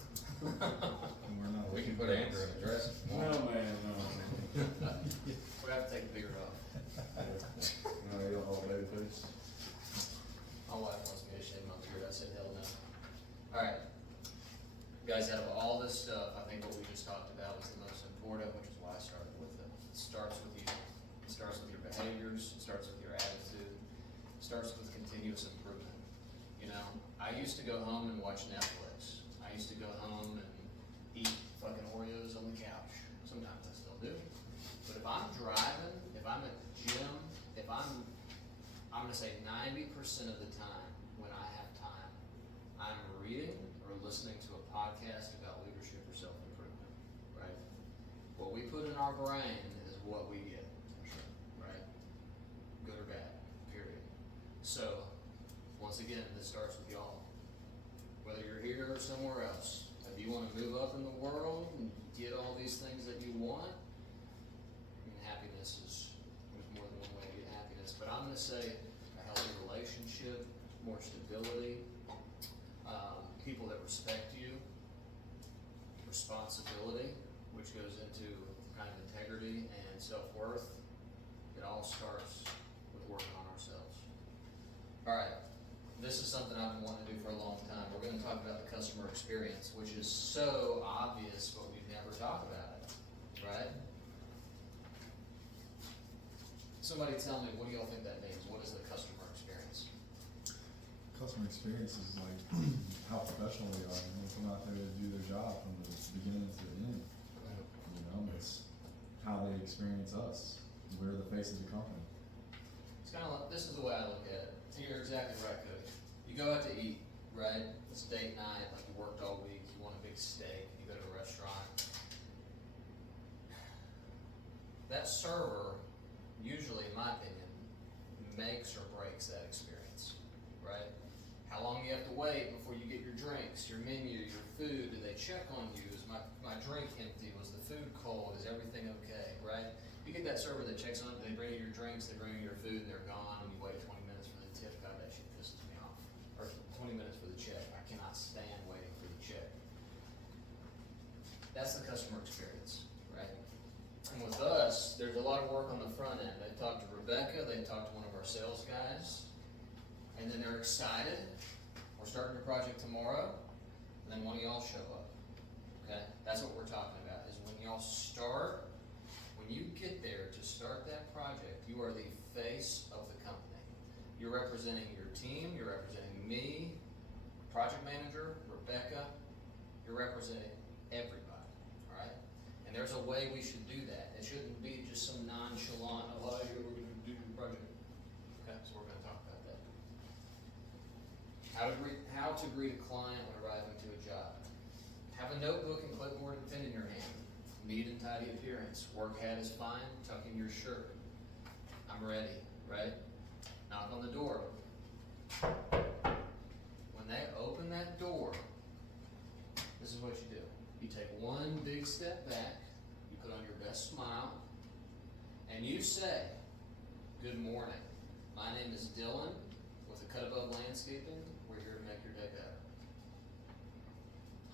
And we're not. We can put Andrew in the dress. if you No, want. man, no. We have to take the beard off. No, you'll hold starts with continuous improvement. You know, I used to go home and watch Netflix. I used to go home and eat fucking Oreos on the couch. Sometimes I still do. But if I'm driving, if I'm at the gym, if I'm gonna say 90% of the time when I have time, I'm reading or listening to a podcast about leadership or self-improvement, right? What we put in our brain is what we get, right? Good or bad, period. So, once again, this starts with y'all. Whether you're here or somewhere else, if you wanna move up in the world and get all these things that you want, I mean, happiness there's more than one way to get happiness, but I'm gonna say a healthy relationship, more stability, people that respect you, responsibility, which goes into kind of integrity and self-worth. It all starts with working on ourselves. All right, this is something I've been wanting to do for a long time. We're gonna talk about the customer experience, which is so obvious, but we've never talked about it, right? Somebody tell me, what do y'all think that means? What is the customer experience? Customer experience is like how professional we are, and we come out there to do their job from the beginning to the end. You know, it's how they experience us. We're the face of the company. It's kind of like, this is the way I look at it. You're exactly right, Cody. You go out to eat, right? It's date night, like you worked all week, you want a big steak, you go to a restaurant. That server, usually in my opinion, makes or breaks that experience, right? How long you have to wait before you get your drinks, your menu, your food, do they check on you? Is my drink empty? Was the food cold? Is everything okay, right? You get that server that checks on it, they bring you your drinks, they bring you your food, and they're gone, and you wait 20 minutes for the tip. God, that shit pisses me off. Or 20 minutes for the check. I cannot stand waiting for the check. That's the customer experience, right? And with us, there's a lot of work on the front end. They talked to Rebecca, they talked to one of our sales guys, and then they're excited. We're starting a project tomorrow, and then one of y'all show up, okay? That's what we're talking about, is when y'all start, when you get there to start that project, you are the face of the company. You're representing your team, you're representing me, project manager, Rebecca, you're representing everybody, all right? And there's a way we should do that. It shouldn't be just some nonchalant, oh, yeah, we're gonna do the project. Okay, so we're gonna talk about that. How to greet a client when arriving to a job. Have a notebook and clipboard and pen in your hand. Neat and tidy appearance. Work hat is fine, tuck in your shirt. I'm ready, right? Knock on the door. When they open that door, this is what you do. You take one big step back, you put on your best smile, and you say, good morning. My name is Dylan with the Cut Above Landscaping. We're here to make your day better.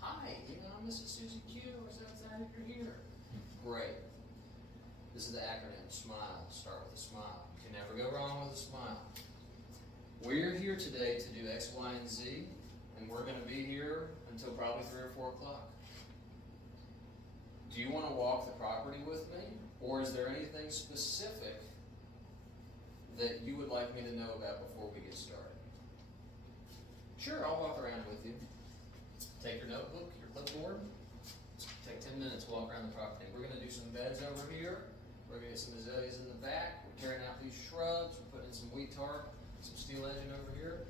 Hi, I'm Mrs. Susie Q. We're so excited you're here. Great. This is the acronym, SMILE. Start with a smile. You can never go wrong with a smile. We're here today to do X, Y, and Z, and we're gonna be here until probably 3 or 4 o'clock. Do you wanna walk the property with me? Or is there anything specific that you would like me to know about before we get started? Sure, I'll walk around with you. Take your notebook, your clipboard, take 10 minutes, walk around the property. We're gonna do some beds over here. We're gonna get some azaleas in the back. We're tearing out these shrubs. We're putting in some wheat tarp, some steel edging over here.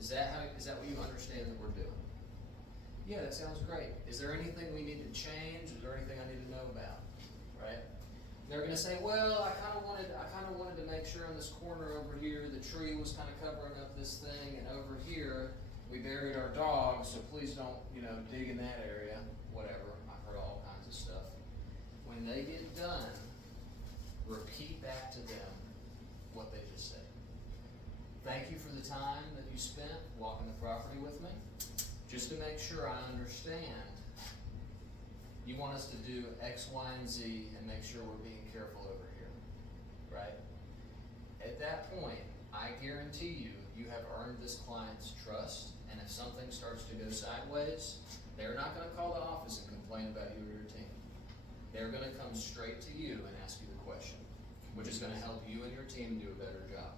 Is that what you understand that we're doing? Yeah, that sounds great. Is there anything we need to change? Is there anything I need to know about? Right? They're gonna say, well, I kinda wanted to make sure on this corner over here, the tree was kinda covering up this thing, and over here, we buried our dog, so please don't, dig in that area, whatever. I've heard all kinds of stuff. When they get done, repeat back to them what they just said. Thank you for the time that you spent walking the property with me. Just to make sure I understand, you want us to do X, Y, and Z and make sure we're being careful over here, right? At that point, I guarantee you, you have earned this client's trust, and if something starts to go sideways, they're not gonna call the office and complain about you or your team. They're gonna come straight to you and ask you the question, which is gonna help you and your team do a better job.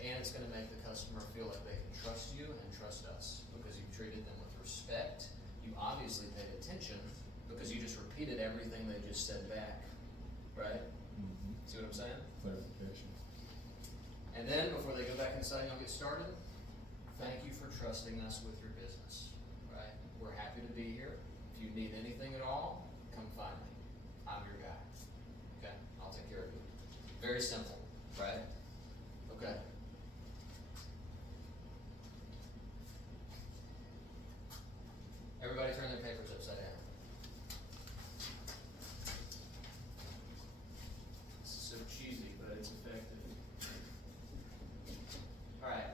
and it's gonna make the customer feel like they can trust you and trust us, because you've treated them with respect. You obviously paid attention, because you just repeated everything they just said back, right? Mhm. See what I'm saying? Clarification. And then, before they go back inside and y'all get started, thank you for trusting us with your business, right? We're happy to be here. If you need anything at all, come find me. I'm your guy. Okay? I'll take care of you. Very simple, right? Okay. Everybody turn their papers upside down. This is so cheesy, but it's effective. Alright,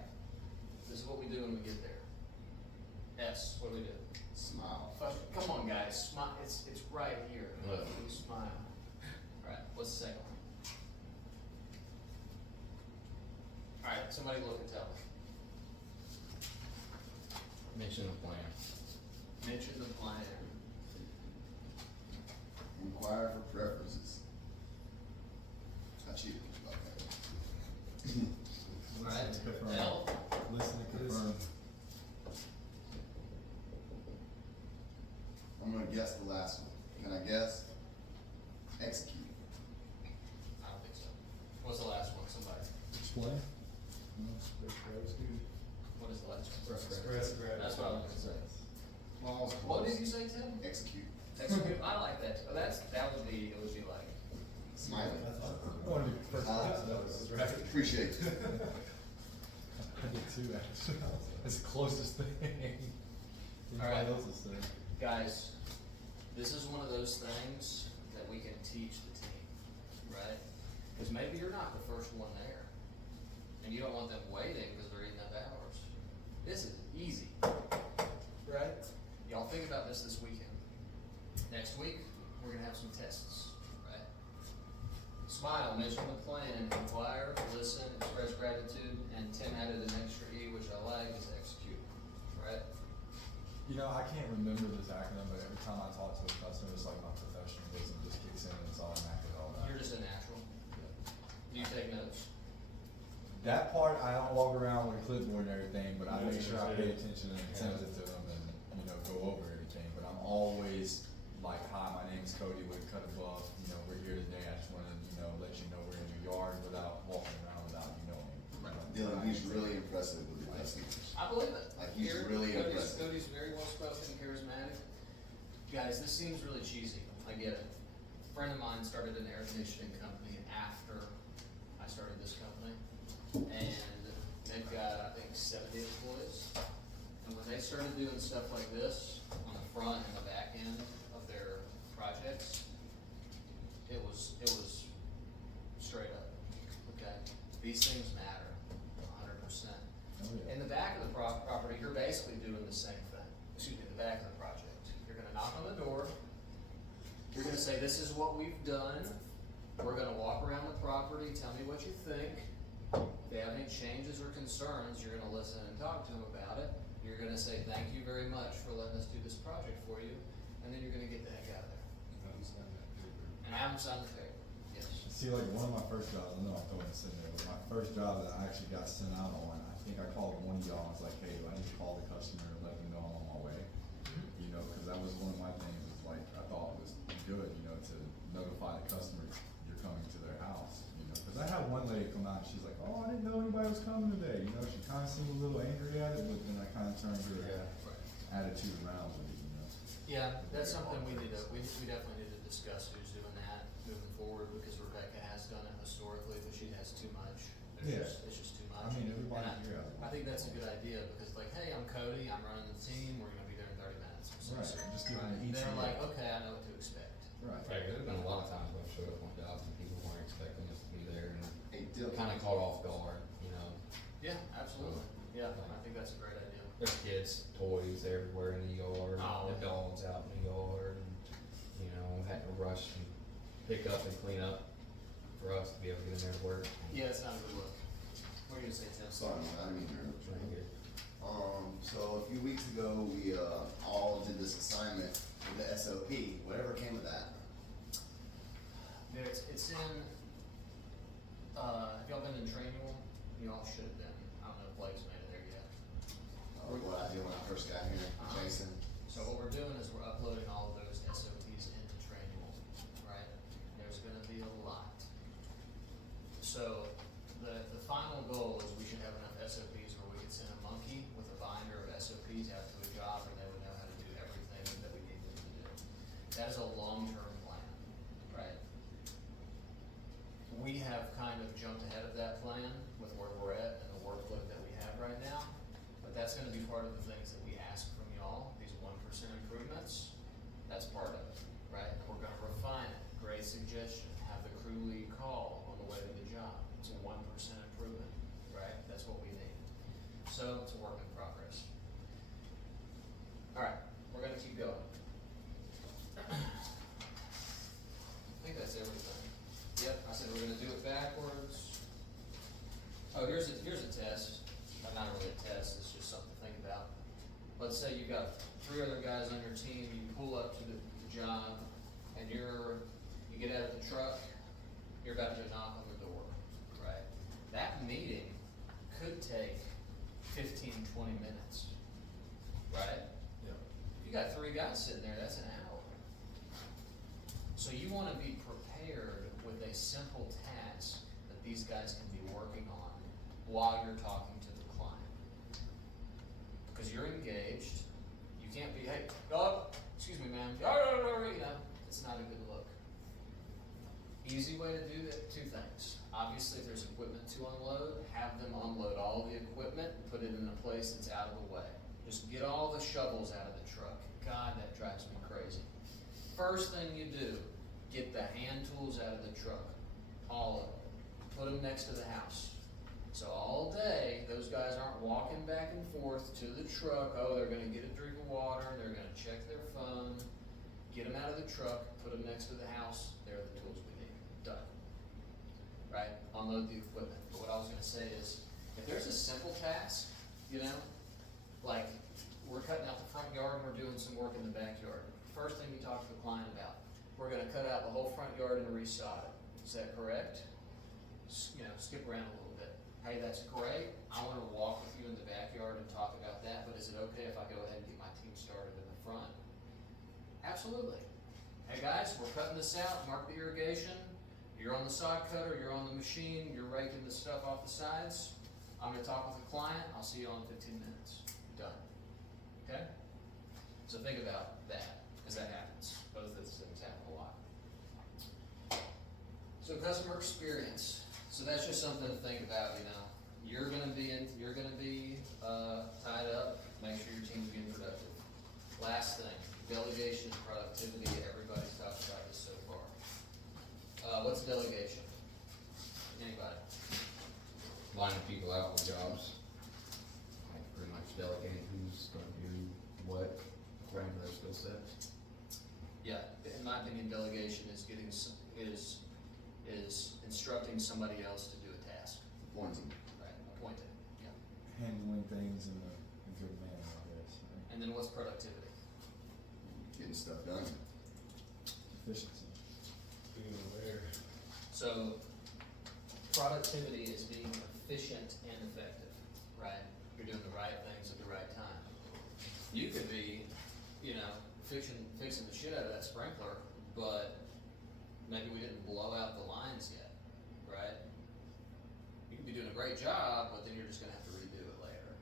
this is what we do when we get there. S, what do we do? Smile. Come on, guys, smile, it's right here. Look. We smile. Alright, what's the second one? Alright, somebody look and tell me. Mention the plan. Mention the plan. Inquire for preferences. I cheated, okay. Alright, Listen to confirm. L, Listen to confirm. I'm gonna guess the last one. Can I guess? Execute. I don't think so. What's the last one, somebody? Explain. What is the last one? Express That's what I was gonna say. Well, What did you say, Tim? Execute. Execute, I like that, that would be, it would be like, Smiling. I want to be first. Appreciate it. I did too, actually. It's the closest thing. Alright. Anybody else's thing. guys, this is one of those things that we can teach the team, right? Cause maybe you're not the first one there, and you don't want them waiting because they're eating up hours. This is easy, right? Y'all think about this weekend. Next week, we're gonna have some tests, right? Smile, mention the plan, inquire, listen, express gratitude, and Tim added an extra E, which I like, is execute, right? You know, I can't remember this acronym, but every time I talk to a customer, it's like my professionalism just kicks in and it's automatic all that. You're just a natural. Do you take notes? That part, I don't walk around with a clipboard and everything, but I make sure I pay attention and send it to them and, you know, go over everything. But I'm always like, hi, my name is Cody with Cut Above, you know, we're here today, I just wanna, you know, let you know we're in your yard without walking around without you knowing. Dylan, he's really impressive with the customers. I believe it. Like, he's Here, really Cody's- impressive. Cody's very well spoken, charismatic. Guys, this seems really cheesy, I get it. A friend of mine started an air conditioning company after I started this company. And they've got, I think, 70 employees. And when they started doing stuff like this on the front and the back end of their projects, it was straight up, okay? These things matter, 100%. Oh, yeah. In the back of the property, you're basically doing the same thing. Excuse me, the back of the project. You're gonna knock on the door. You're gonna say, this is what we've done. We're gonna walk around the property, tell me what you think. If they have any changes or concerns, you're gonna listen and talk to them about it. You're gonna say, thank you very much for letting us do this project for you. And then you're gonna get the heck out of there. And I haven't signed the paper, yes. See, like, one of my first jobs, I know I'm throwing this in there, but my first job that I actually got sent out on, I think I called one of y'all and was like, hey, do I need to call the customer and let them know I'm on my way? You know, cause that was one of my things, was like, I thought it was good, you know, to notify the customer you're coming to their house, you know? Cause I had one lady come out and she's like, oh, I didn't know anybody was coming today, you know, she kinda seemed a little angry at it, but then I kinda turned her attitude around with it, you know? Yeah, that's something we definitely need to discuss who's doing that moving forward, because Rebecca has done it historically, but she has too much. It's just too much. I mean, everybody And here has one. I think that's a good idea, because like, hey, I'm Cody, I'm running the team, we're gonna be there in 30 minutes. Right, just give them the They're ETA. like, okay, I know what to expect. Right. Right, there's been a lot of times where I've showed up on jobs and people weren't expecting us to be there and Hey, Dylan. kinda caught off guard, you know? Yeah, absolutely. Yeah, I think that's a great idea. There's kids' toys everywhere in the yard, Oh. the dogs out in the yard, and, you know, had to rush and pick up and clean up for us to be able to get in there to work. Yeah, it's not a good look. What are you gonna say, Tim? Sorry, man, I didn't mean to interrupt you. Trying to get- So a few weeks ago, we, all did this assignment with the SOP, whatever came of that. It's in, have y'all been in Trainual? you all should have been. I don't know if Blake's made it there yet. What I did when I first got here, Jason. So what we're doing is we're uploading all of those SOPs into Training, right? There's gonna be a lot. So the final goal is we should have enough SOPs where we could send a monkey with a binder of SOPs out to a job and they would know how to do everything that we need them to do. That is a long-term plan, right? We have kind of jumped ahead of that plan with where we're at and the workload that we have right now. But that's gonna be part of the things that we ask from y'all, these 1% improvements, that's part of it, right? And we're gonna refine it, great suggestion, have the crew lead call on the way to the job, it's a 1% improvement, right? That's what we need. So, it's a work in progress. Alright, we're gonna keep going. I think that's everything. Yep, I said we're gonna do it backwards. Oh, here's a test. Not really a test, it's just something to think about. Let's say you've got 3 other guys on your team, you pull up to the job, and you get out of the truck, you're about to knock on the door, right? That meeting could take 15, 20 minutes, right? Yep. If you got 3 guys sitting there, that's an hour. So you wanna be prepared with a simple task that these guys can be working on while you're talking to the client. Because you're engaged, you can't be, hey, excuse me, ma'am, you know, it's not a good look. Easy way to do that, 2 things. Obviously, if there's equipment to unload, have them unload all the equipment, put it in a place that's out of the way. Just get all the shovels out of the truck. God, that drives me crazy. First thing you do, get the hand tools out of the truck, all of them. Put them next to the house. So all day, those guys aren't walking back and forth to the truck, oh, they're gonna get a drink of water, they're gonna check their phone, get them out of the truck, put them next to the house, they're the tools we need, done. Right, unload the equipment, but what I was gonna say is, if there's a simple task, you know, like, we're cutting out the front yard and we're doing some work in the backyard. First thing we talk to the client about, we're gonna cut out the whole front yard and resod it, is that correct? You know, skip around a little bit. Hey, that's great, I wanna walk with you in the backyard and talk about that, but is it okay if I go ahead and get my team started in the front? Absolutely. Hey guys, we're cutting this out, mark the irrigation, you're on the sod cutter, you're on the machine, you're raking the stuff off the sides. I'm gonna talk with the client, I'll see you all in 15 minutes. Done. Okay? So think about that, because that happens. Both of those things happen a lot. So customer experience. So that's just something to think about, you know. You're gonna be tied up, make sure your team's being productive. Last thing, delegation and productivity, everybody's talked about this so far. What's delegation? Anybody? Lining people out with jobs. Like pretty much delegating who's gonna do what according to their skill set. Yeah, in my opinion, delegation is is instructing somebody else to do a task. Appointing. Right, appointed, yeah. Handling things in a good manner, I guess, right? And then what's productivity? Getting stuff done. Efficiency. Being aware. So, productivity is being efficient and effective, right? You're doing the right things at the right time. You could be, you know, fixing the shit out of that sprinkler, but maybe we didn't blow out the lines yet, right? You could be doing a great job, but then you're just gonna have to redo it later.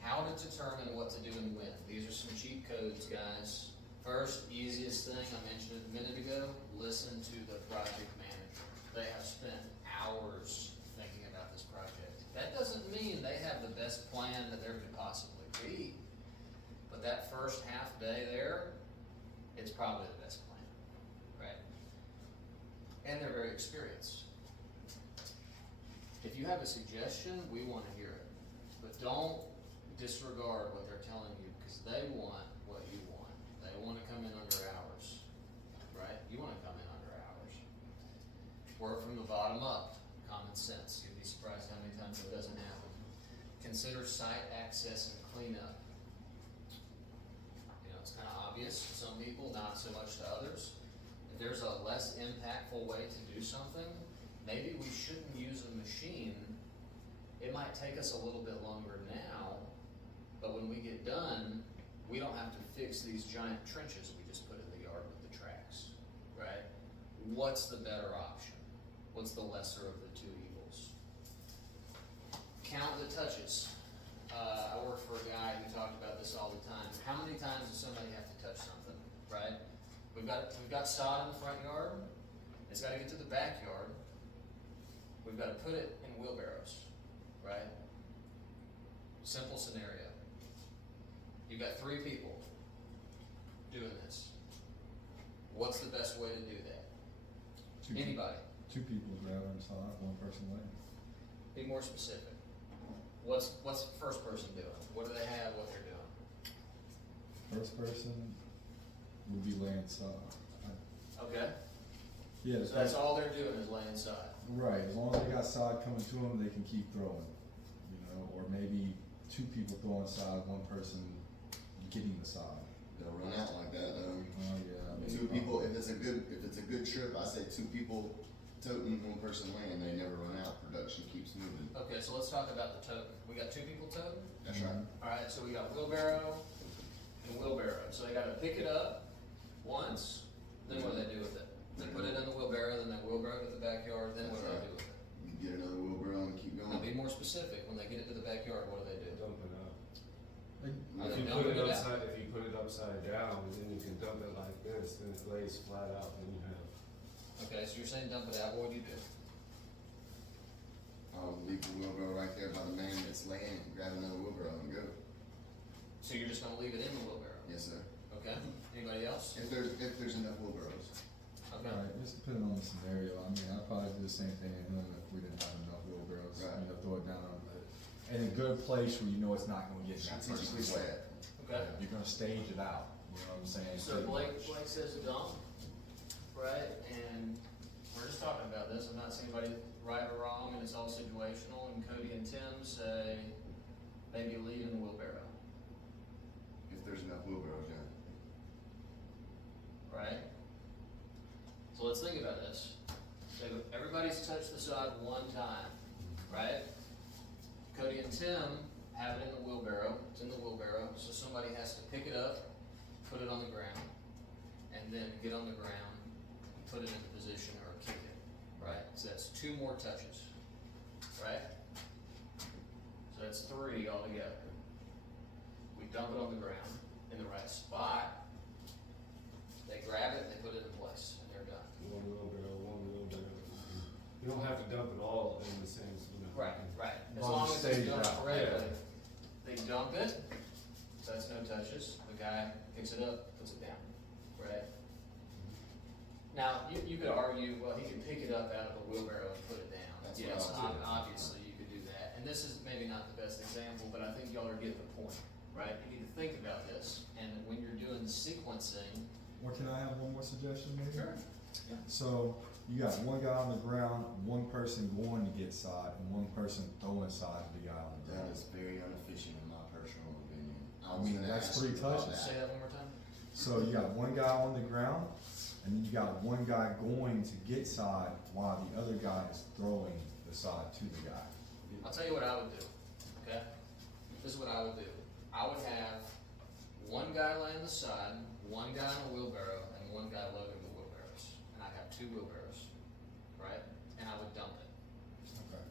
How to determine what to do and when. These are some cheat codes, guys. First, easiest thing I mentioned a minute ago, listen to the project manager. They have spent hours thinking about this project. That doesn't mean they have the best plan that there could possibly be. But that first half day there, it's probably the best plan, right? And they're very experienced. If you have a suggestion, we wanna hear it. But don't disregard what they're telling you, because they want what you want. They wanna come in under hours, right? You wanna come in under hours. Work from the bottom up, common sense. You'd be surprised how many times it doesn't happen. Consider site access and cleanup. You know, it's kinda obvious to some people, not so much to others. If there's a less impactful way to do something, maybe we shouldn't use a machine. It might take us a little bit longer now, but when we get done, we don't have to fix these giant trenches we just put in the yard with the tracks, right? What's the better option? What's the lesser of the two evils? Count the touches. I worked for a guy who talked about this all the time. How many times does somebody have to touch something, right? We've got sod in the front yard. It's gotta get to the backyard. We've gotta put it in wheelbarrows, right? Simple scenario. You've got 3 people doing this. What's the best way to do that? Anybody? 2 people grabbing sod, 1 person laying. Be more specific. What's the first person doing? What do they have, what they're doing? First person would be laying sod. Okay, Yeah, so that's all they're doing is laying sod. right, as long as they got sod coming to them, they can keep throwing, you know, or maybe 2 people throwing sod, 1 person getting the sod. They'll run out like that though. Oh, yeah. I mean, 2 people, if it's a good trip, I say 2 people toting, 1 person laying, they never run out, production keeps moving. Okay, so let's talk about the toting. We got 2 people toting? That's right. Alright, so we got wheelbarrow and wheelbarrow. So they gotta pick it up once, then what do they do with it? They put it in the wheelbarrow, then they wheelbarrow it to the backyard, then what do they do with it? You get another wheelbarrow and keep Now be going. more specific. When they get it to the backyard, what do they do? Dump it out. Are If they you dumping it out? if you put it upside down, then you can dump it like this, then it lays flat out, then you have. Okay, so you're saying dump it out. What would you do? I'll leave the wheelbarrow right there by the man that's laying, grab another wheelbarrow and go. So you're just gonna leave it in the wheelbarrow? Yes, sir. Okay. Anybody else? If there's enough wheelbarrows. Okay. Right, just depending on the scenario, I mean, I'd probably do the same thing at home if we didn't have enough wheelbarrows, Right. you know, throw it down on the, in a good place where you know it's not gonna get in that Strategically person's way. set. Okay. You're gonna stage it out, you know what I'm saying? So Blake says dump, right? And we're just talking about this. I'm not saying anybody right or wrong, and it's all situational. And Cody and Tim say maybe leave in the wheelbarrow, If there's enough wheelbarrows, yeah. right? So let's think about this. So everybody's touched the sod 1 time, right? Cody and Tim have it in the wheelbarrow. It's in the wheelbarrow, so somebody has to pick it up, put it on the ground, and then get on the ground, put it into position or kick it, right? So that's 2 more touches, right? So that's 3 altogether. We dump it on the ground in the right spot. They grab it, they put it in place, and they're done. One wheelbarrow. You don't have to dump it all in the same, you know. Right. As Long long as as it it's stays done out. correctly. They dump it, so that's no touches. The guy picks it up, puts it down, right? Now, you could argue, well, he can pick it up out of a wheelbarrow and put it down. That's what Yes, I was doing. obviously you could do that. And this is maybe not the best example, but I think y'all are getting the point, right? You need to think about this. And when you're doing the sequencing. Or can I have one more suggestion maybe? Yeah. So, you got 1 guy on the ground, 1 person going to get sod, and 1 person throwing sod to the guy on the That ground. is very inefficient in my personal opinion. I mean, was gonna that's ask 3 you about touches. Say that one more time? So you got 1 guy on the ground, and then you got 1 guy going to get sod while the other guy is throwing the sod to the guy. I'll tell you what I would do, okay? This is what I would do. I would have 1 guy laying the sod, 1 guy in a wheelbarrow, and 1 guy loading the wheelbarrows. And I'd have 2 wheelbarrows, right? And I would dump it,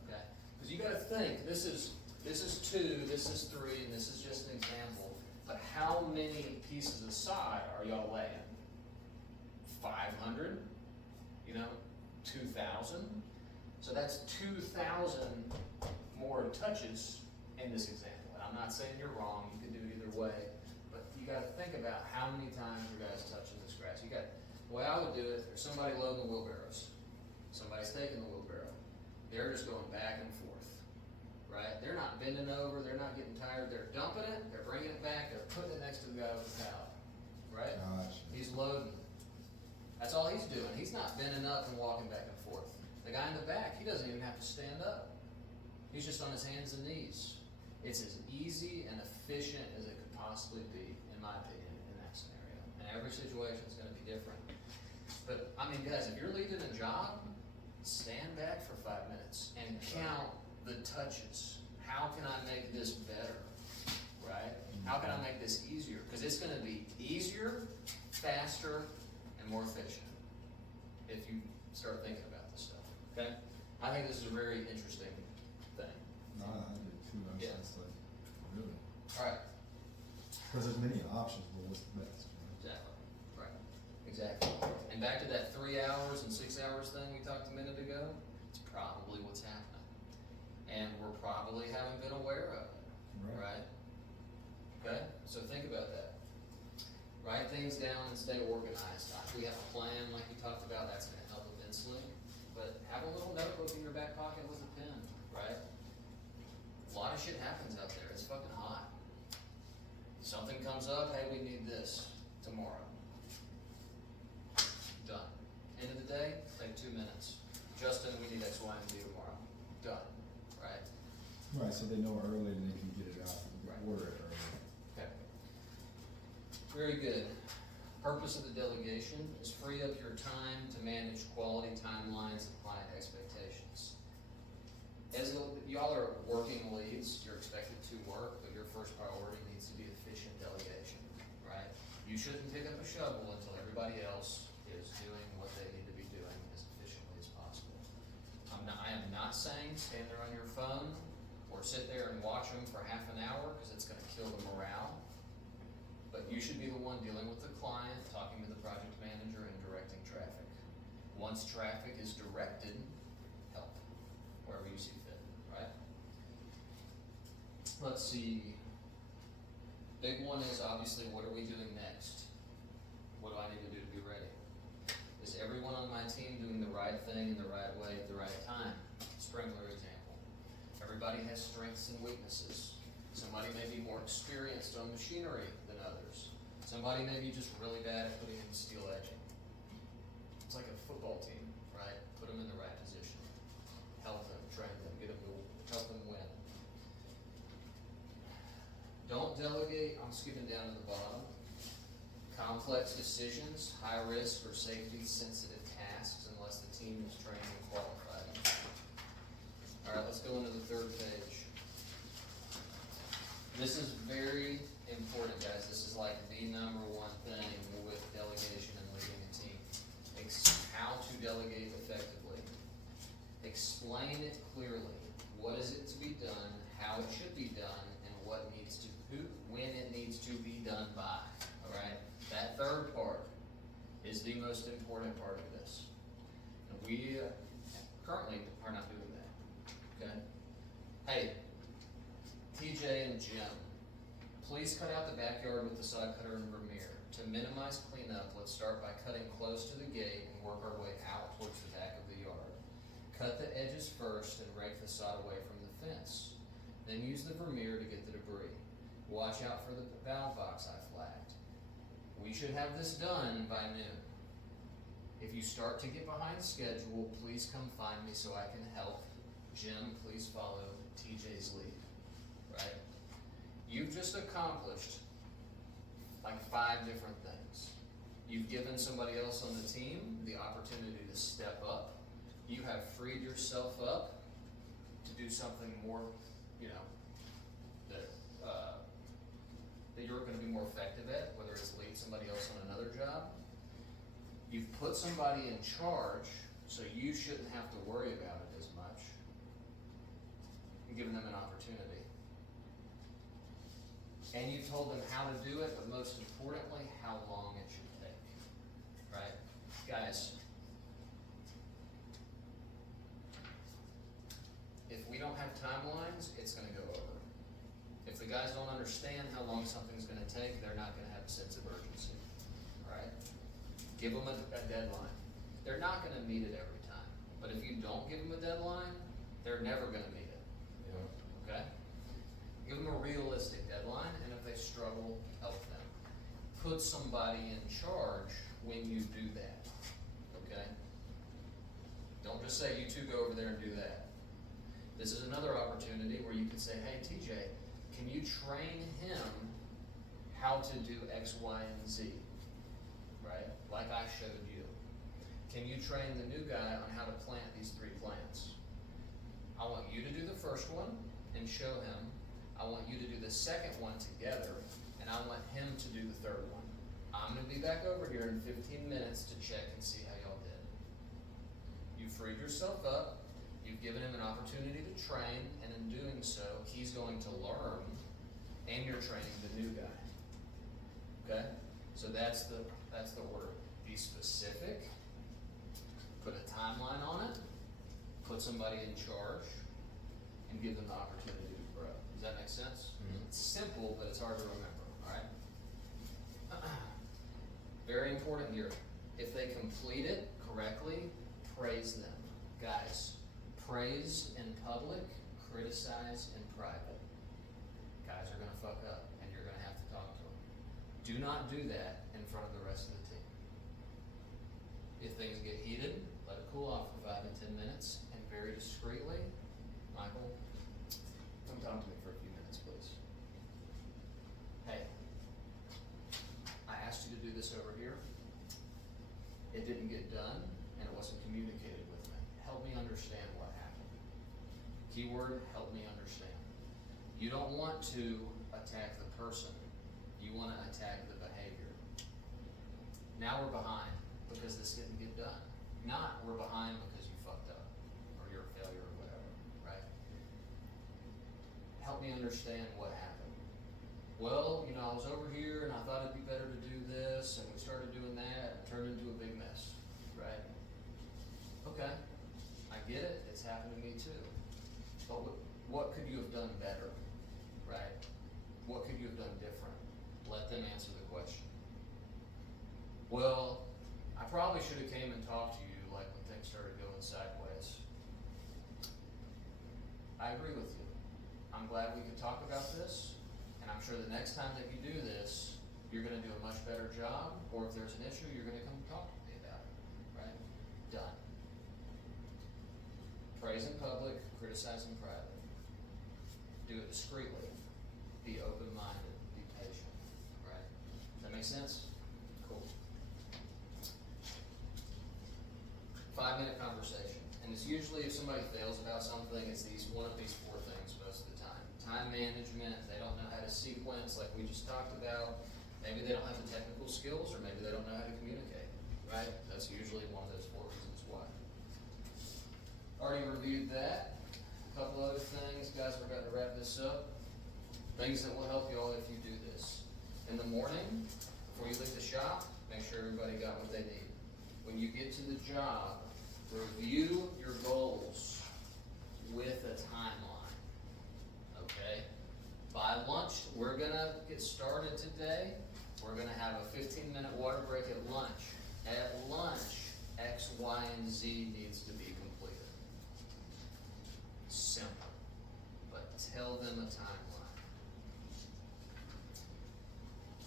okay? Cause you gotta think, this is 2, this is 3, and this is just an example. But how many pieces of sod are y'all laying? 500? You know, 2,000? So that's 2,000 more touches in this example. And I'm not saying you're wrong, you can do it either way, but you gotta think about how many times your guys touching this grass. The way I would do it, there's somebody loading the wheelbarrows, somebody's taking the wheelbarrow, they're just going back and forth, right? They're not bending over, they're not getting tired, they're dumping it, they're bringing it back, they're putting it next to the guy with the pallet, right? Gotcha. He's loading. That's all he's doing. He's not bending up and walking back and forth. The guy in the back, he doesn't even have to stand up. He's just on his hands and knees. It's as easy and efficient as it could possibly be, in my opinion, in that scenario. And every situation is gonna be different. But, I mean, guys, if you're leading a job, stand back for 5 minutes and count the touches. How can I make this better, right? How can I make this easier? Because it's gonna be easier, faster, and more efficient if you start thinking about this stuff, okay? I think this is a very interesting thing. No, I did too, I was Yeah. just like, really? Alright, Cause there's many options, but what's the best, right? exactly, right, exactly. And back to that 3 hours and 6 hours thing we talked a minute ago, it's probably what's happening. And we're probably haven't been aware of it, right? Okay, so think about that. Write things down and stay organized. We have a plan like we talked about, that's gonna help immensely. But have a little notebook in your back pocket with a pen, right? A lot of shit happens out there, it's fucking hot. Something comes up, hey, we need this tomorrow. Done. End of the day, take 2 minutes. Justin, we need X, Y, and Z tomorrow. Done, right? Right, so they know early and they can get it out, Right. order it early. Okay. Very good. Purpose of the delegation is free up your time to manage quality timelines and client expectations. As y'all are working leads, you're expected to work, but your first priority needs to be efficient delegation, right? You shouldn't pick up a shovel until everybody else is doing what they need to be doing as efficiently as possible. I am not saying stand there on your phone or sit there and watch them for half an hour, cause it's gonna kill the morale. But you should be the one dealing with the client, talking to the project manager, and directing traffic. Once traffic is directed, help wherever you see fit, right? Let's see. Big one is obviously, what are we doing next? What do I need to do to be ready? Is everyone on my team doing the right thing in the right way at the right time? Sprinkler example. Everybody has strengths and weaknesses. Somebody may be more experienced on machinery than others. Somebody may be just really bad at putting in steel edging. It's like a football team, right? Put them in the right position. Help them, train them, help them win. Don't delegate, I'm skipping down to the bottom. Complex decisions, high risk or safety sensitive tasks unless the team is trained and qualified. Alright, let's go into the third page. This is very important, guys. This is like the number one thing with delegation and leading a team. How to delegate effectively. Explain it clearly. What is it to be done, how it should be done, and what needs to, when it needs to be done by, alright? That third part is the most important part of this. And we currently are not doing that, okay? Hey, TJ and Jim, please cut out the backyard with the sod cutter and Vermeer. To minimize cleanup, let's start by cutting close to the gate and work our way out towards the back of the yard. Cut the edges first and rake the sod away from the fence. Then use the Vermeer to get the debris. Watch out for the valve box I flagged. We should have this done by noon. If you start to get behind schedule, please come find me so I can help. Jim, please follow TJ's lead, right? You've just accomplished like 5 different things. You've given somebody else on the team the opportunity to step up. You have freed yourself up to do something more, you know, that you're gonna be more effective at, whether it's lead somebody else on another job. You've put somebody in charge, so you shouldn't have to worry about it as much. You're giving them an opportunity. And you told them how to do it, but most importantly, how long it should take, right? Guys, if we don't have timelines, it's gonna go over. If the guys don't understand how long something's gonna take, they're not gonna have a sense of urgency, right? Give them a deadline. They're not gonna meet it every time, but if you don't give them a deadline, they're never gonna meet it, okay? Give them a realistic deadline, and if they struggle, help them. Put somebody in charge when you do that, okay? Don't just say, you two go over there and do that. This is another opportunity where you can say, hey, TJ, can you train him how to do X, Y, and Z, right? Like I showed you. can you train the new guy on how to plant these 3 plants? I want you to do the first one and show him. I want you to do the second one together, and I want him to do the third one. I'm gonna be back over here in 15 minutes to check and see how y'all did. You freed yourself up, you've given him an opportunity to train, and in doing so, he's going to learn, and you're training the new guy. Okay? So that's the order. Be specific, put a timeline on it, put somebody in charge, and give them the opportunity to grow. Does that make sense? Mhm. It's simple, but it's hard to remember, alright? Very important here. If they complete it correctly, praise them. Guys, praise in public, criticize in private. Guys are gonna fuck up, and you're gonna have to talk to them. Do not do that in front of the rest of the team. If things get heated, let it cool off for 5 to 10 minutes, and very discreetly, Michael, come talk to me for a few minutes, please. Hey, I asked you to do this over here. It didn't get done, and it wasn't communicated with me. Help me understand what happened. Keyword, help me understand. You don't want to attack the person. You wanna attack the behavior. Now we're behind because this didn't get done. Not we're behind because you fucked up, or you're a failure or whatever, right? Help me understand what happened. Well, I was over here and I thought it'd be better to do this, and we started doing that, and it turned into a big mess, right? Okay, I get it, it's happened to me too. But what could you have done better, right? What could you have done different? Let them answer the question. Well, I probably should have came and talked to you like when things started going sideways. I agree with you. I'm glad we could talk about this, and I'm sure the next time that you do this, you're gonna do a much better job, or if there's an issue, you're gonna come talk to me about it, right? Done. Praise in public, criticize in private. Do it discreetly. Be open-minded, be patient, right? Does that make sense? Cool. 5-minute conversation, and it's usually if somebody fails about something, it's one of these 4 things most of the time. Time management, they don't know how to sequence like we just talked about, maybe they don't have the technical skills, or maybe they don't know how to communicate, right? That's usually one of those 4 reasons why. Already reviewed that. A couple other things, guys, we're about to wrap this up. Things that will help you all if you do this. In the morning, before you leave the shop, make sure everybody got what they need. When you get to the job, review your goals with a timeline, okay? By lunch, we're gonna get started today. We're gonna have a 15-minute water break at lunch. At lunch, X, Y, and Z needs to be completed. Simple, but tell them a timeline.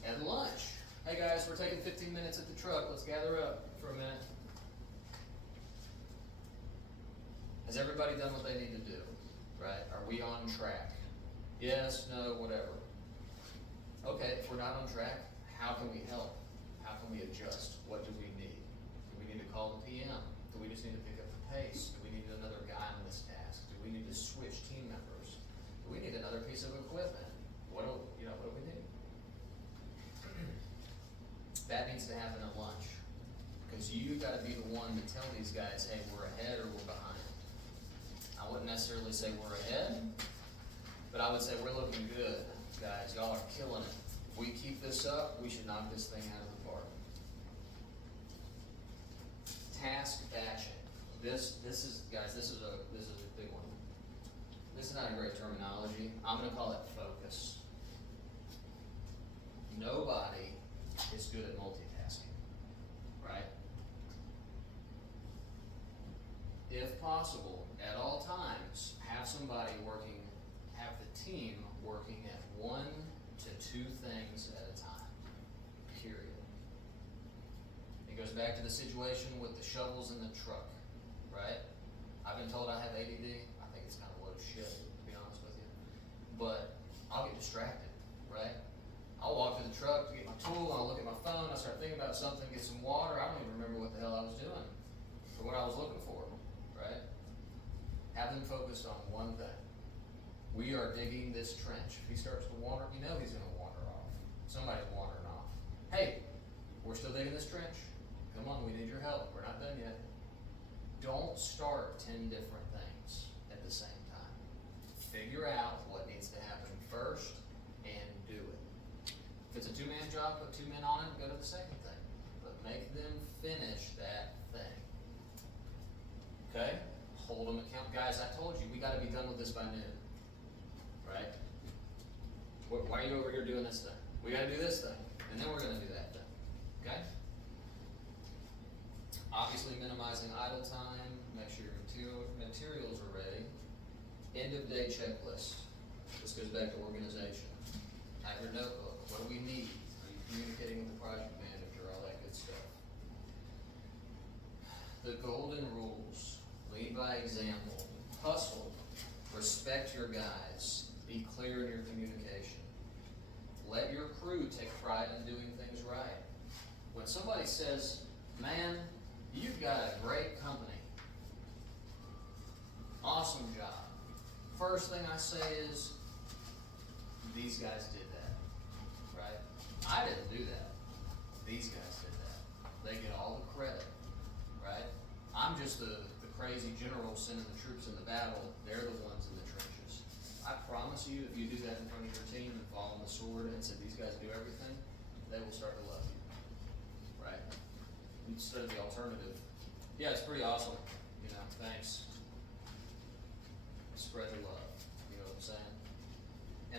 At lunch, hey guys, we're taking 15 minutes at the truck, let's gather up for a minute. Has everybody done what they need to do, right? Are we on track? Yes, no, whatever. Okay, if we're not on track, how can we help? How can we adjust? What do we need? Do we need to call the PM? Do we just need to pick up the pace? Do we need another guy on this task? Do we need to switch team members? Do we need another piece of equipment? What do we need? That needs to happen at lunch. Because you gotta be the one to tell these guys, hey, we're ahead or we're behind. I wouldn't necessarily say we're ahead, but I would say we're looking good. Guys, y'all are killing it. If we keep this up, we should knock this thing out of the park. Task batching. This is a big one. This is not a great terminology. I'm gonna call it focus. Nobody is good at multitasking, right? If possible, at all times, have the team working at 1 to 2 things at a time, period. It goes back to the situation with the shovels in the truck, right? I've been told I have ADD, I think it's kind of a load of shit, to be honest with you. But I'll get distracted, right? I'll walk to the truck to get my tool, I'll look at my phone, I start thinking about something, get some water, I don't even remember what the hell I was doing. this trench. If he starts to wander, you know he's gonna wander off. Somebody's wandering off. Hey, we're still digging this trench. Come on, we need your help. We're not done yet. Don't start 10 different things at the same time. Figure out what needs to happen first and do it. If it's a 2-man job, put 2 men on it and go to the second thing. But make them finish that thing. Okay? Hold them accountable. Guys, I told you, we gotta be done with this by noon. Right? Why are you over here doing this thing? We gotta do this thing, and then we're gonna do that thing. Okay? Obviously minimizing idle time, make sure your materials are ready. End of day checklist. This goes back to organization. Have your notebook. What do we need? Are you communicating with the project manager? All that good stuff. The golden rules. Lead by example. Hustle. Respect your guys. Be clear in your communication. Let your crew take pride in doing things right. When somebody says, man, you've got a great company. Awesome job. First thing I say is, these guys did that, right? I didn't do that. These guys did that. They get all the credit, right? I'm just the crazy general sending the troops in the battle. They're the ones in the trenches. I promise you, if you do that in front of your team and fall on the sword and say these guys do everything, they will start to love you, right? Instead of the alternative, yeah, it's pretty awesome, you know, thanks. Spread the love, you know what I'm saying?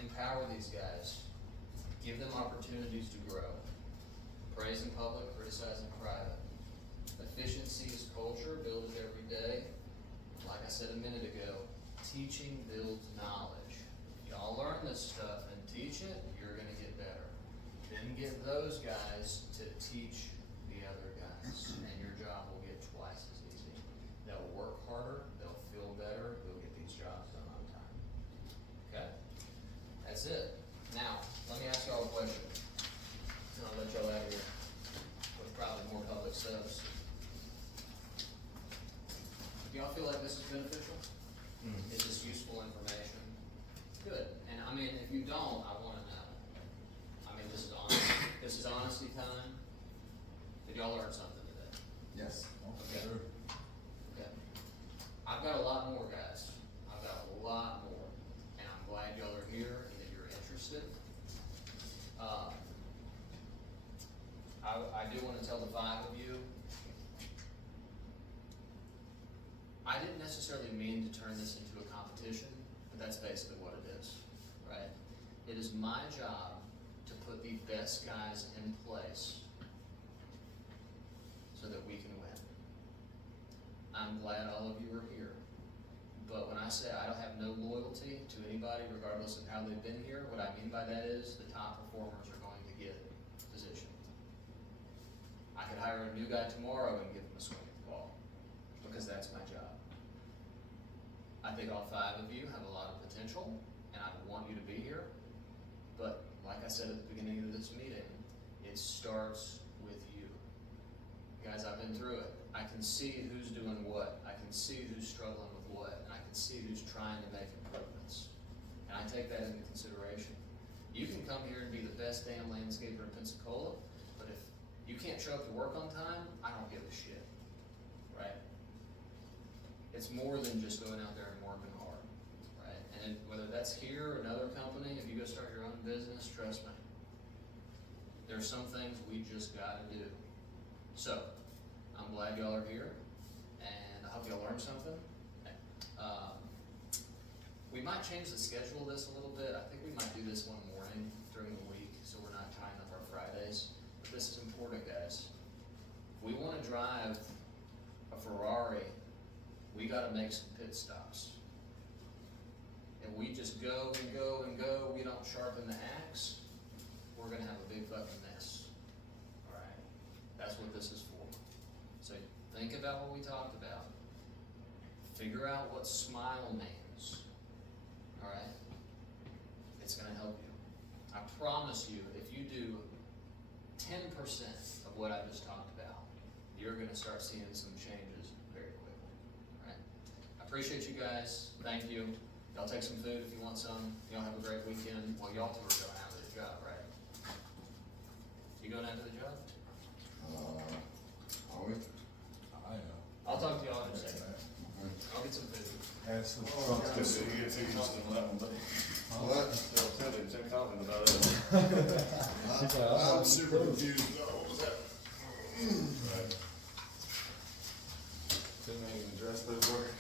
Empower these guys. Give them opportunities to grow. Praise in public, criticize in private. Efficiency is culture, build it every day. Like I said a minute ago, teaching builds knowledge. If y'all learn this stuff and teach it, you're gonna get better. Then get those guys to teach the other guys, and your job will get twice as easy. They'll work harder, they'll feel better, they'll get these jobs done on time. Okay? That's it. Now, let me ask y'all a question, and I'll let y'all out of here with probably more public stuff. Do y'all feel like this is beneficial? Is this useful information? Good. And I mean, if you don't, I wanna know. I mean, this is honesty time. Did y'all learn something today? Yes. Okay. Okay. I've got a lot more, guys. I've got a lot more. And I'm glad y'all are here and that you're interested. I do wanna tell the 5 of you, I didn't necessarily mean to turn this into a competition, but that's basically what it is, right? It is my job to put the best guys in place so that we can win. I'm glad all of you are here, but when I say I don't have no loyalty to anybody regardless of how they've been here, what I mean by that is the top performers are going to get positioned. I could hire a new guy tomorrow and give him a swing at the ball, because that's my job. I think all 5 of you have a lot of potential, and I want you to be here. But like I said at the beginning of this meeting, it starts with you. Guys, I've been through it. I can see who's doing what. I can see who's struggling with what. And I can see who's trying to make improvements. And I take that into consideration. You can come here and be the best damn landscaper in Pensacola, but if you can't show up to work on time, I don't give a shit, right? It's more than just going out there and working hard, right? And whether that's here or another company, if you go start your own business, trust me, there's some things we just gotta do. So, I'm glad y'all are here, and I hope y'all learned something. We might change the schedule of this a little bit. I think we might do this one morning during the week, so we're not tying up our Fridays. But this is important, guys. If we wanna drive a Ferrari, we gotta make some pit stops. If we just go and go and go, we don't sharpen the axe, we're gonna have a big fucking mess. Alright? That's what this is for. So think about what we talked about. Figure out what SMILE means. Alright? It's gonna help you. I promise you, if you do 10% of what I just talked about, you're gonna start seeing some changes very quickly. Alright? I appreciate you guys. Thank you. Y'all take some food if you want some. Y'all have a great weekend. Well, y'all two are going out to the job, right? You going out to the job? Are we? I know. I'll talk to y'all in a second. I'll get some food. Ask the Oh, truck God. to- You get two something left, but. What? Still telling, Tim talking about it. He's like, I'm super confused. What was that? Right. Tim ain't even dressed those work.